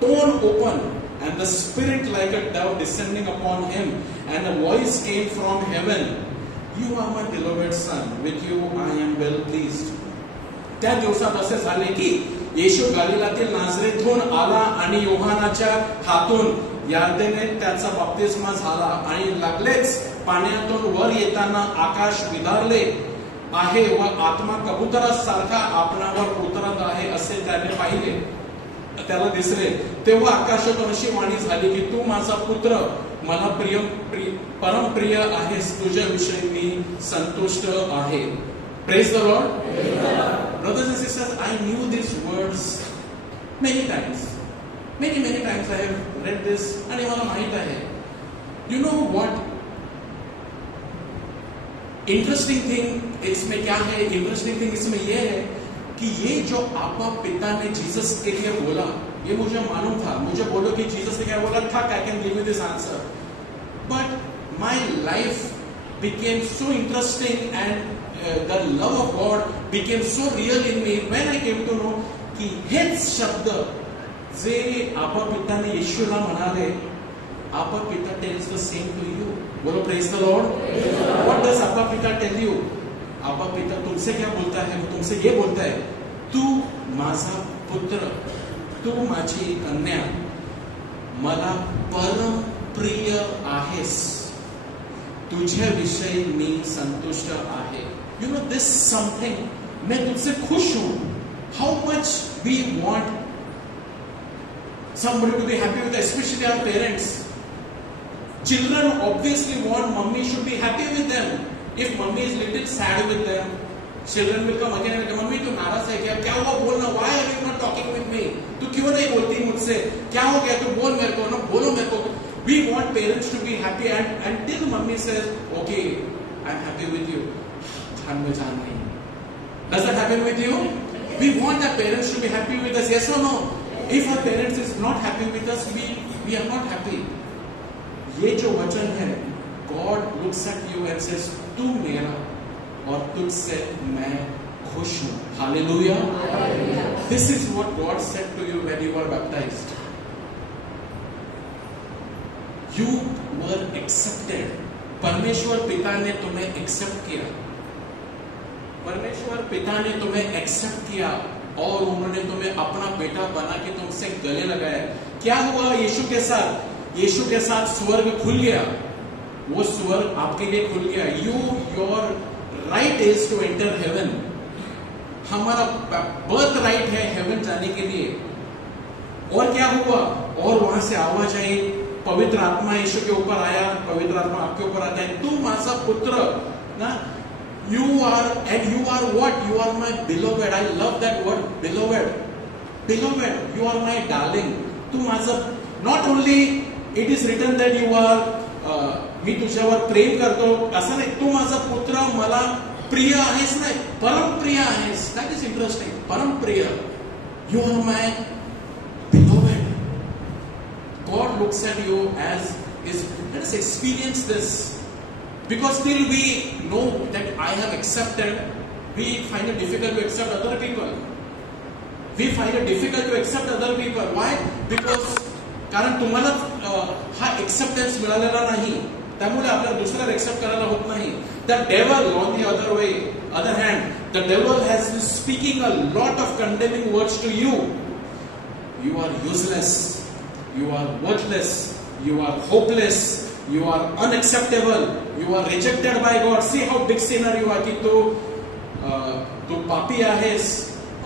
torn open and the Spirit like a dove descending upon him, and a voice came from heaven, You are my beloved son, with you I am well pleased. त्या दिवसात असे झाले की येशू गलिलातील नाझरेतहून आला आणि योहानाच्या हातून यार्देने त्याचा बाप्तिस्मा झाला. आणि लागलेच पाण्यातून वर येताना आकाश विदारले आहे व आत्मा कबुतरासारखा आपणावर उतरत आहे असे त्याने पाहिले, त्याला दिसले. तेव्हा आकाशातून अशी वाणी झाली की तू माझा पुत्र, मला परमप्रिय आहेस, तुझ्याविषयी मी संतुष्ट आहे. Praise the Lord. Brothers and sisters, I knew these words many times. Many times I have read this and ये मला माहित आहे. You know what? Interesting thing इसमें क्या है? Interesting thing इसमें ये है कि ये जो आपा पिता ने जीसस के लिए बोला, ये मुझे मालूम था. मुझे बोलो कि जीसस ने क्या बोला था, I can give you this answer. But my life became so interesting and the love of God became so real in me when I came to know कि हेच शब्द जे आपा पिताने येशूला म्हणाले, आपा पिता tells the same to you. बोलो praise the Lord. What does आपा पिता tell you? आपा पिता तुमसे क्या बोलता है? वो तुमसे ये बोलता है, तू माझा पुत्र, तू माझी कन्या, मला परम प्रिय आहेस, तुझ्या विषयी मी संतुष्ट आहे. You know this something, मैं तुझसे खुश हूं. How much we want somebody to be happy with, especially our parents. Children obviously want mummy should be happy with them. If mummy is little sad with them, children will come again and say, mummy तू नाराज है क्या? क्या हुआ बोलना? Why are you not talking with me? तू क्यों नहीं बोलती मुझसे? क्या हो गया? तू बोल मेरे को ना, बोलो मेरे को. We want parents to be happy and until mummy says, okay, I'm happy with you. जान में जान नहीं. Does that happen with you? We want our parents to be happy with us, yes or no? If our parents is not happy with us, we are not happy. ये जो वचन है, God looks at you and says, तू मेरा और तुझसे मैं खुश हूँ. Hallelujah. This is what God said to you when you were baptized. You were accepted. परमेश्वर पिता ने तुम्हें एक्सेप्ट किया. परमेश्वर पिता ने तुम्हें एक्सेप्ट किया और उन्होंने तुम्हें अपना बेटा बना के तुमसे गले लगाया. क्या हुआ यीशु के साथ? यीशु के साथ स्वर्ग खुल गया. वो स्वर्ग आपके लिए खुल गया. Your right is to enter heaven. हमारा बर्थ राइट है हेवन जाने के लिए. और क्या हुआ? और वहां से आवाज आई, पवित्र आत्मा यीशु के ऊपर आया, पवित्र आत्मा आपके ऊपर आता है. तू माझा पुत्र ना. You are what? You are my beloved. I love that word, beloved. Beloved, you are my darling. तू माझा, not only it is written that you are मी तुझ्यावर प्रेम करतो असं नाही, तू माझा पुत्र, मला प्रिय आहेस नाही, परम प्रिय आहेस. That is interesting. परम प्रिय. You are my beloved. God looks at you as is. Let us experience this. Because till we know that I have accepted, we find it difficult to accept other people. We find it difficult to accept other people. Why? Because कारण तुम्हाला हा एक्सेप्टन्स मिळालेला नाही, त्यामुळे आपल्याला दुसऱ्याला एक्सेप्ट करायला होत नाही. The devil, on the other hand, the devil has been speaking a lot of condemning words to you. You are useless. You are worthless. You are hopeless. You are unacceptable. You are rejected by God. See how big sinner you are. कि तू पापी आहेस,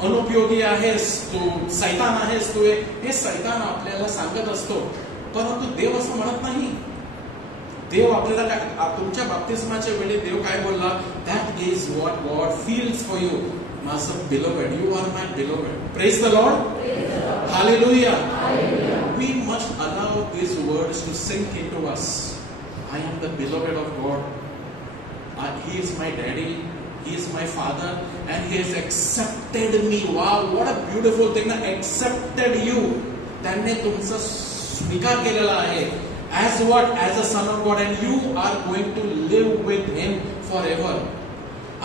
अनुपयोगी आहेस, तू सैतान आहेस, तू हे सैतान आपल्याला सांगत असतो. परंतु देव असं म्हणत नाही. देव आपल्याला तुमच्या बाप्तिस्माच्या वेळी देव काय बोलला? That is what God feels for you. माझं beloved. You are my beloved. Praise the Lord. Hallelujah. We must allow these words to sink into us. I am the beloved of God. He is my daddy. He is my father. And He has accepted me. Wow, what a beautiful thing. Accepted you. त्यांनी तुमचा स्वीकार केलेला आहे. As what? As a son of God. And you are going to live with Him forever.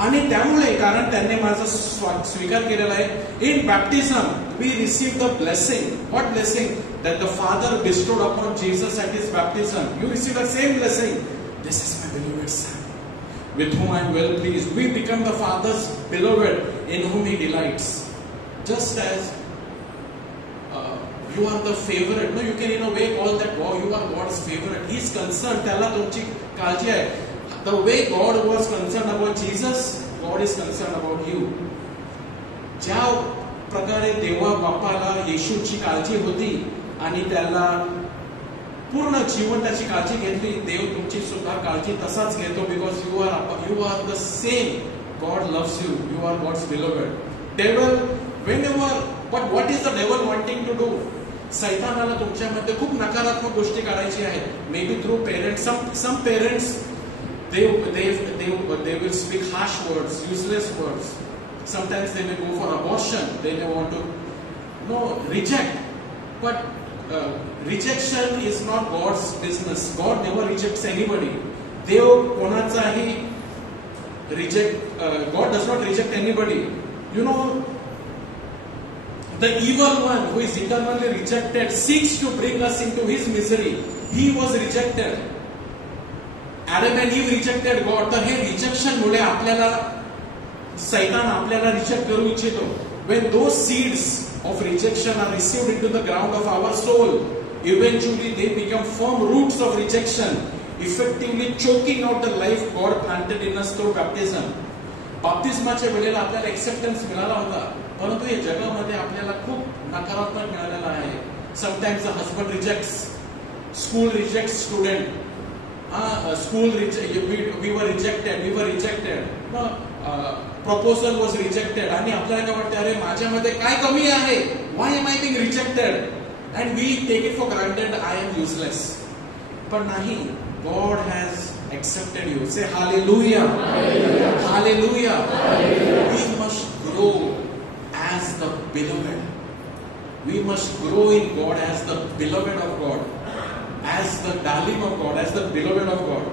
आणि त्यामुळे कारण त्यांनी माझा स्वीकार केलेला आहे. In baptism, we receive the blessing. What blessing? That the Father bestowed upon Jesus at His baptism. You receive the same blessing. This is my beloved Son, with whom I am well pleased. We become the Father's beloved, in whom He delights. Just as you are the favorite. No, you can in a way call that God. You are God's favorite. He is concerned. त्याला तुमची काळजी आहे. The way God was concerned about Jesus, God is concerned about you. ज्या प्रकारे देवा बापाला येशूची काळजी होती आणि त्याला पूर्ण जीवन त्याची काळजी घेतली, देव तुमची सुद्धा काळजी तसाच घेतो. Because you are the same. God loves you. You are God's beloved. Devil, but what is the devil wanting to do? सैतानाला तुमच्यामध्ये खूप नकारात्मक गोष्टी करायची आहेत. Maybe through parents. Some parents they will speak harsh words, useless words. Sometimes they may go for abortion. They may want to reject. But rejection is not God's business. God never rejects anybody. देव कोणाचाही God does not reject anybody. You know, the evil one who is eternally rejected seeks to bring us into his misery. He was rejected. Adam and Eve rejected God. तर हे रिजेक्शन मुळे आपल्याला सैतान आपल्याला रिजेक्ट करू इच्छितो. When those seeds of rejection are received into the ground of our soul, eventually they become firm roots of rejection, effectively choking out the life God planted in us through baptism. बाप्तिस्माच्या वेळेला आपल्याला एक्सेप्टन्स मिळाला होता, परंतु या जगामध्ये आपल्याला खूप नकारात्मक मिळालेला आहे. Sometimes the husband rejects, school rejects student. School we were rejected. Proposal was rejected. आणि आपल्याला काय वाटतं, अरे माझ्यामध्ये काय कमी आहे? Why am I being rejected? And we take it for granted. I am useless. पण नाही, God has accepted you. Say hallelujah. Hallelujah. Hallelujah. We must grow as beloved. We must grow in God as the beloved of God, as the darling of God, as the beloved of God.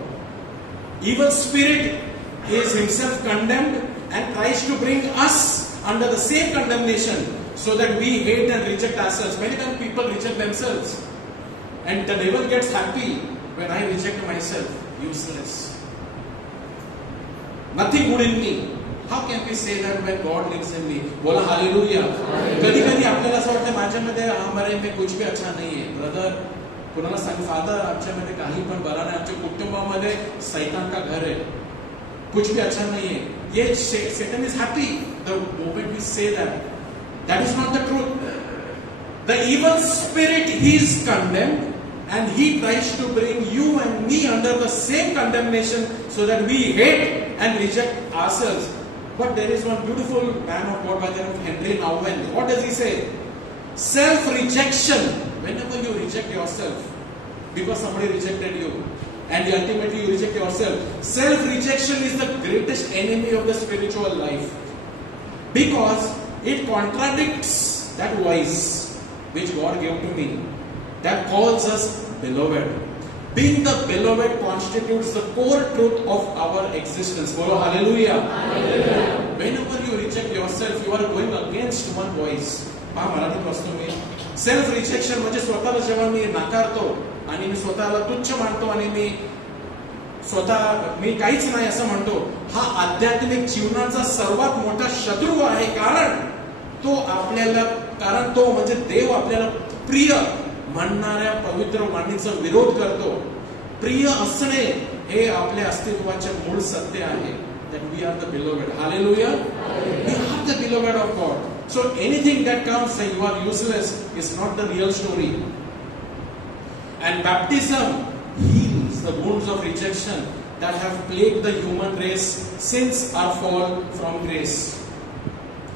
Evil spirit is himself condemned and tries to bring us under the same condemnation so that we hate and reject ourselves. Many times people reject themselves, and the devil gets happy when I reject myself. Useless. Nothing good in me. How can we say that when God lives in me? बोला हालेलुया. कधी कधी आपल्याला असं वाटतं माझ्यामध्ये हमारे में कुछ भी अच्छा नहीं है. ब्रदर कुणाला सांग फादर आमच्यामध्ये काही पण बरा नाही. आमच्या कुटुंबामध्ये सैतान का घर है. कुछ भी अच्छा नहीं है. ये Satan is happy the moment we say that. That is not the truth. The evil spirit, he is condemned and he tries to bring you and me under the same condemnation so that we hate and reject ourselves. But there is one beautiful man of God by the name of Henry Nouwen. What does he say? Self-rejection. Whenever you reject yourself because somebody rejected you and ultimately you reject yourself, self-rejection is the greatest enemy of the spiritual life because it contradicts that voice which God gave to me that calls us beloved. Being the beloved constitutes the core truth of our existence. Bolo hallelujah. Hallelujah. Whenever you reject yourself, you are going against one voice. पहा मराठीत वाचतो मी. Self rejection म्हणजे स्वतःला जेव्हा मी नाकारतो आणि मी स्वतःला तुच्छ मानतो आणि मी काहीच नाही असं म्हणतो, हा आध्यात्मिक जीवनाचा सर्वात मोठा शत्रू आहे. कारण तो म्हणजे देव आपल्याला प्रिय म्हणणाऱ्या पवित्र वाणीचा विरोध करतो. प्रिय असणे हे आपल्या अस्तित्वाचे मूळ सत्य आहे. That we are the beloved. Hallelujah. We are the beloved of God. So anything that comes saying you are useless is not the real story. And baptism heals the wounds of rejection that have plagued the human race since our fall from grace.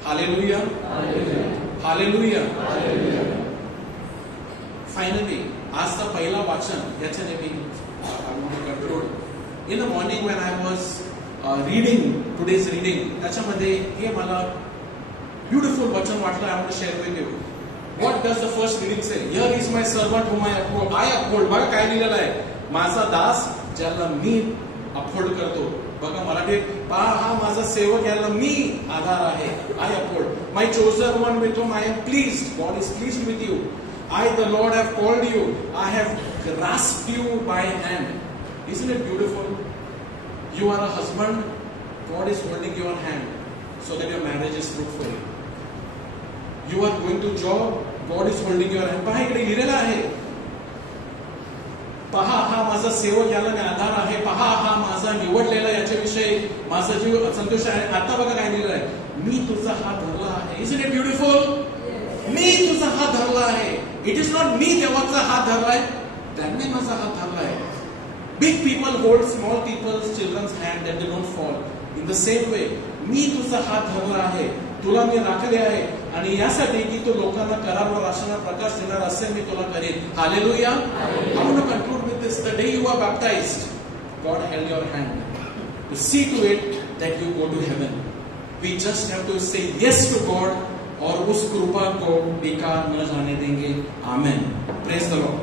Hallelujah. Hallelujah. Hallelujah. Hallelujah. Finally, आज का पहिला वाचन याच्याने मी conclude. In the morning when I was reading today's reading, त्याच्यामध्ये हे मला beautiful वचन वाटलं. I want to share with you. What does the first reading say? Here is my servant whom I uphold. I uphold. बघा काय लिहिलेलं आहे. माझा दास ज्याला मी uphold करतो. बघा मराठीत पहा हा माझा सेवक याला मी आधार आहे. I uphold. My chosen one with whom I am pleased. God is pleased with you. I, the Lord, have called you. I have grasped you by hand. Isn't it beautiful? You are a husband. God is holding your hand so that your marriage is fruitful. You are going to job. God is holding your hand. पहा इकडे लिहिलेलं आहे. पहा हा माझा सेवक याला मी आधार आहे. पहा हा माझा निवडलेला याच्याविषयी माझा जीव संतोष आहे. आता बघा काय लिहिलं आहे. मी तुझा हात धरला आहे. Isn't it beautiful? मी तुझा हात धरला आहे. It is not मी देवाचा हात धरलाय, त्यांनी माझा हात धरलाय. Big people hold small people's children's hand that they don't fall. In the same way, मी तुझा हात धरला आहे, तुला मी राखले आहे आणि यासाठी की तू लोकांना करार व राशना प्रकाश देणार असे मी तुला करेन. Hallelujah. I want to conclude with this. The day you are baptized, God held your hand to see to it that you go to heaven. We just have to say yes to God और उस कृपा को बेकार न जाने देंगे. Amen. Praise the Lord.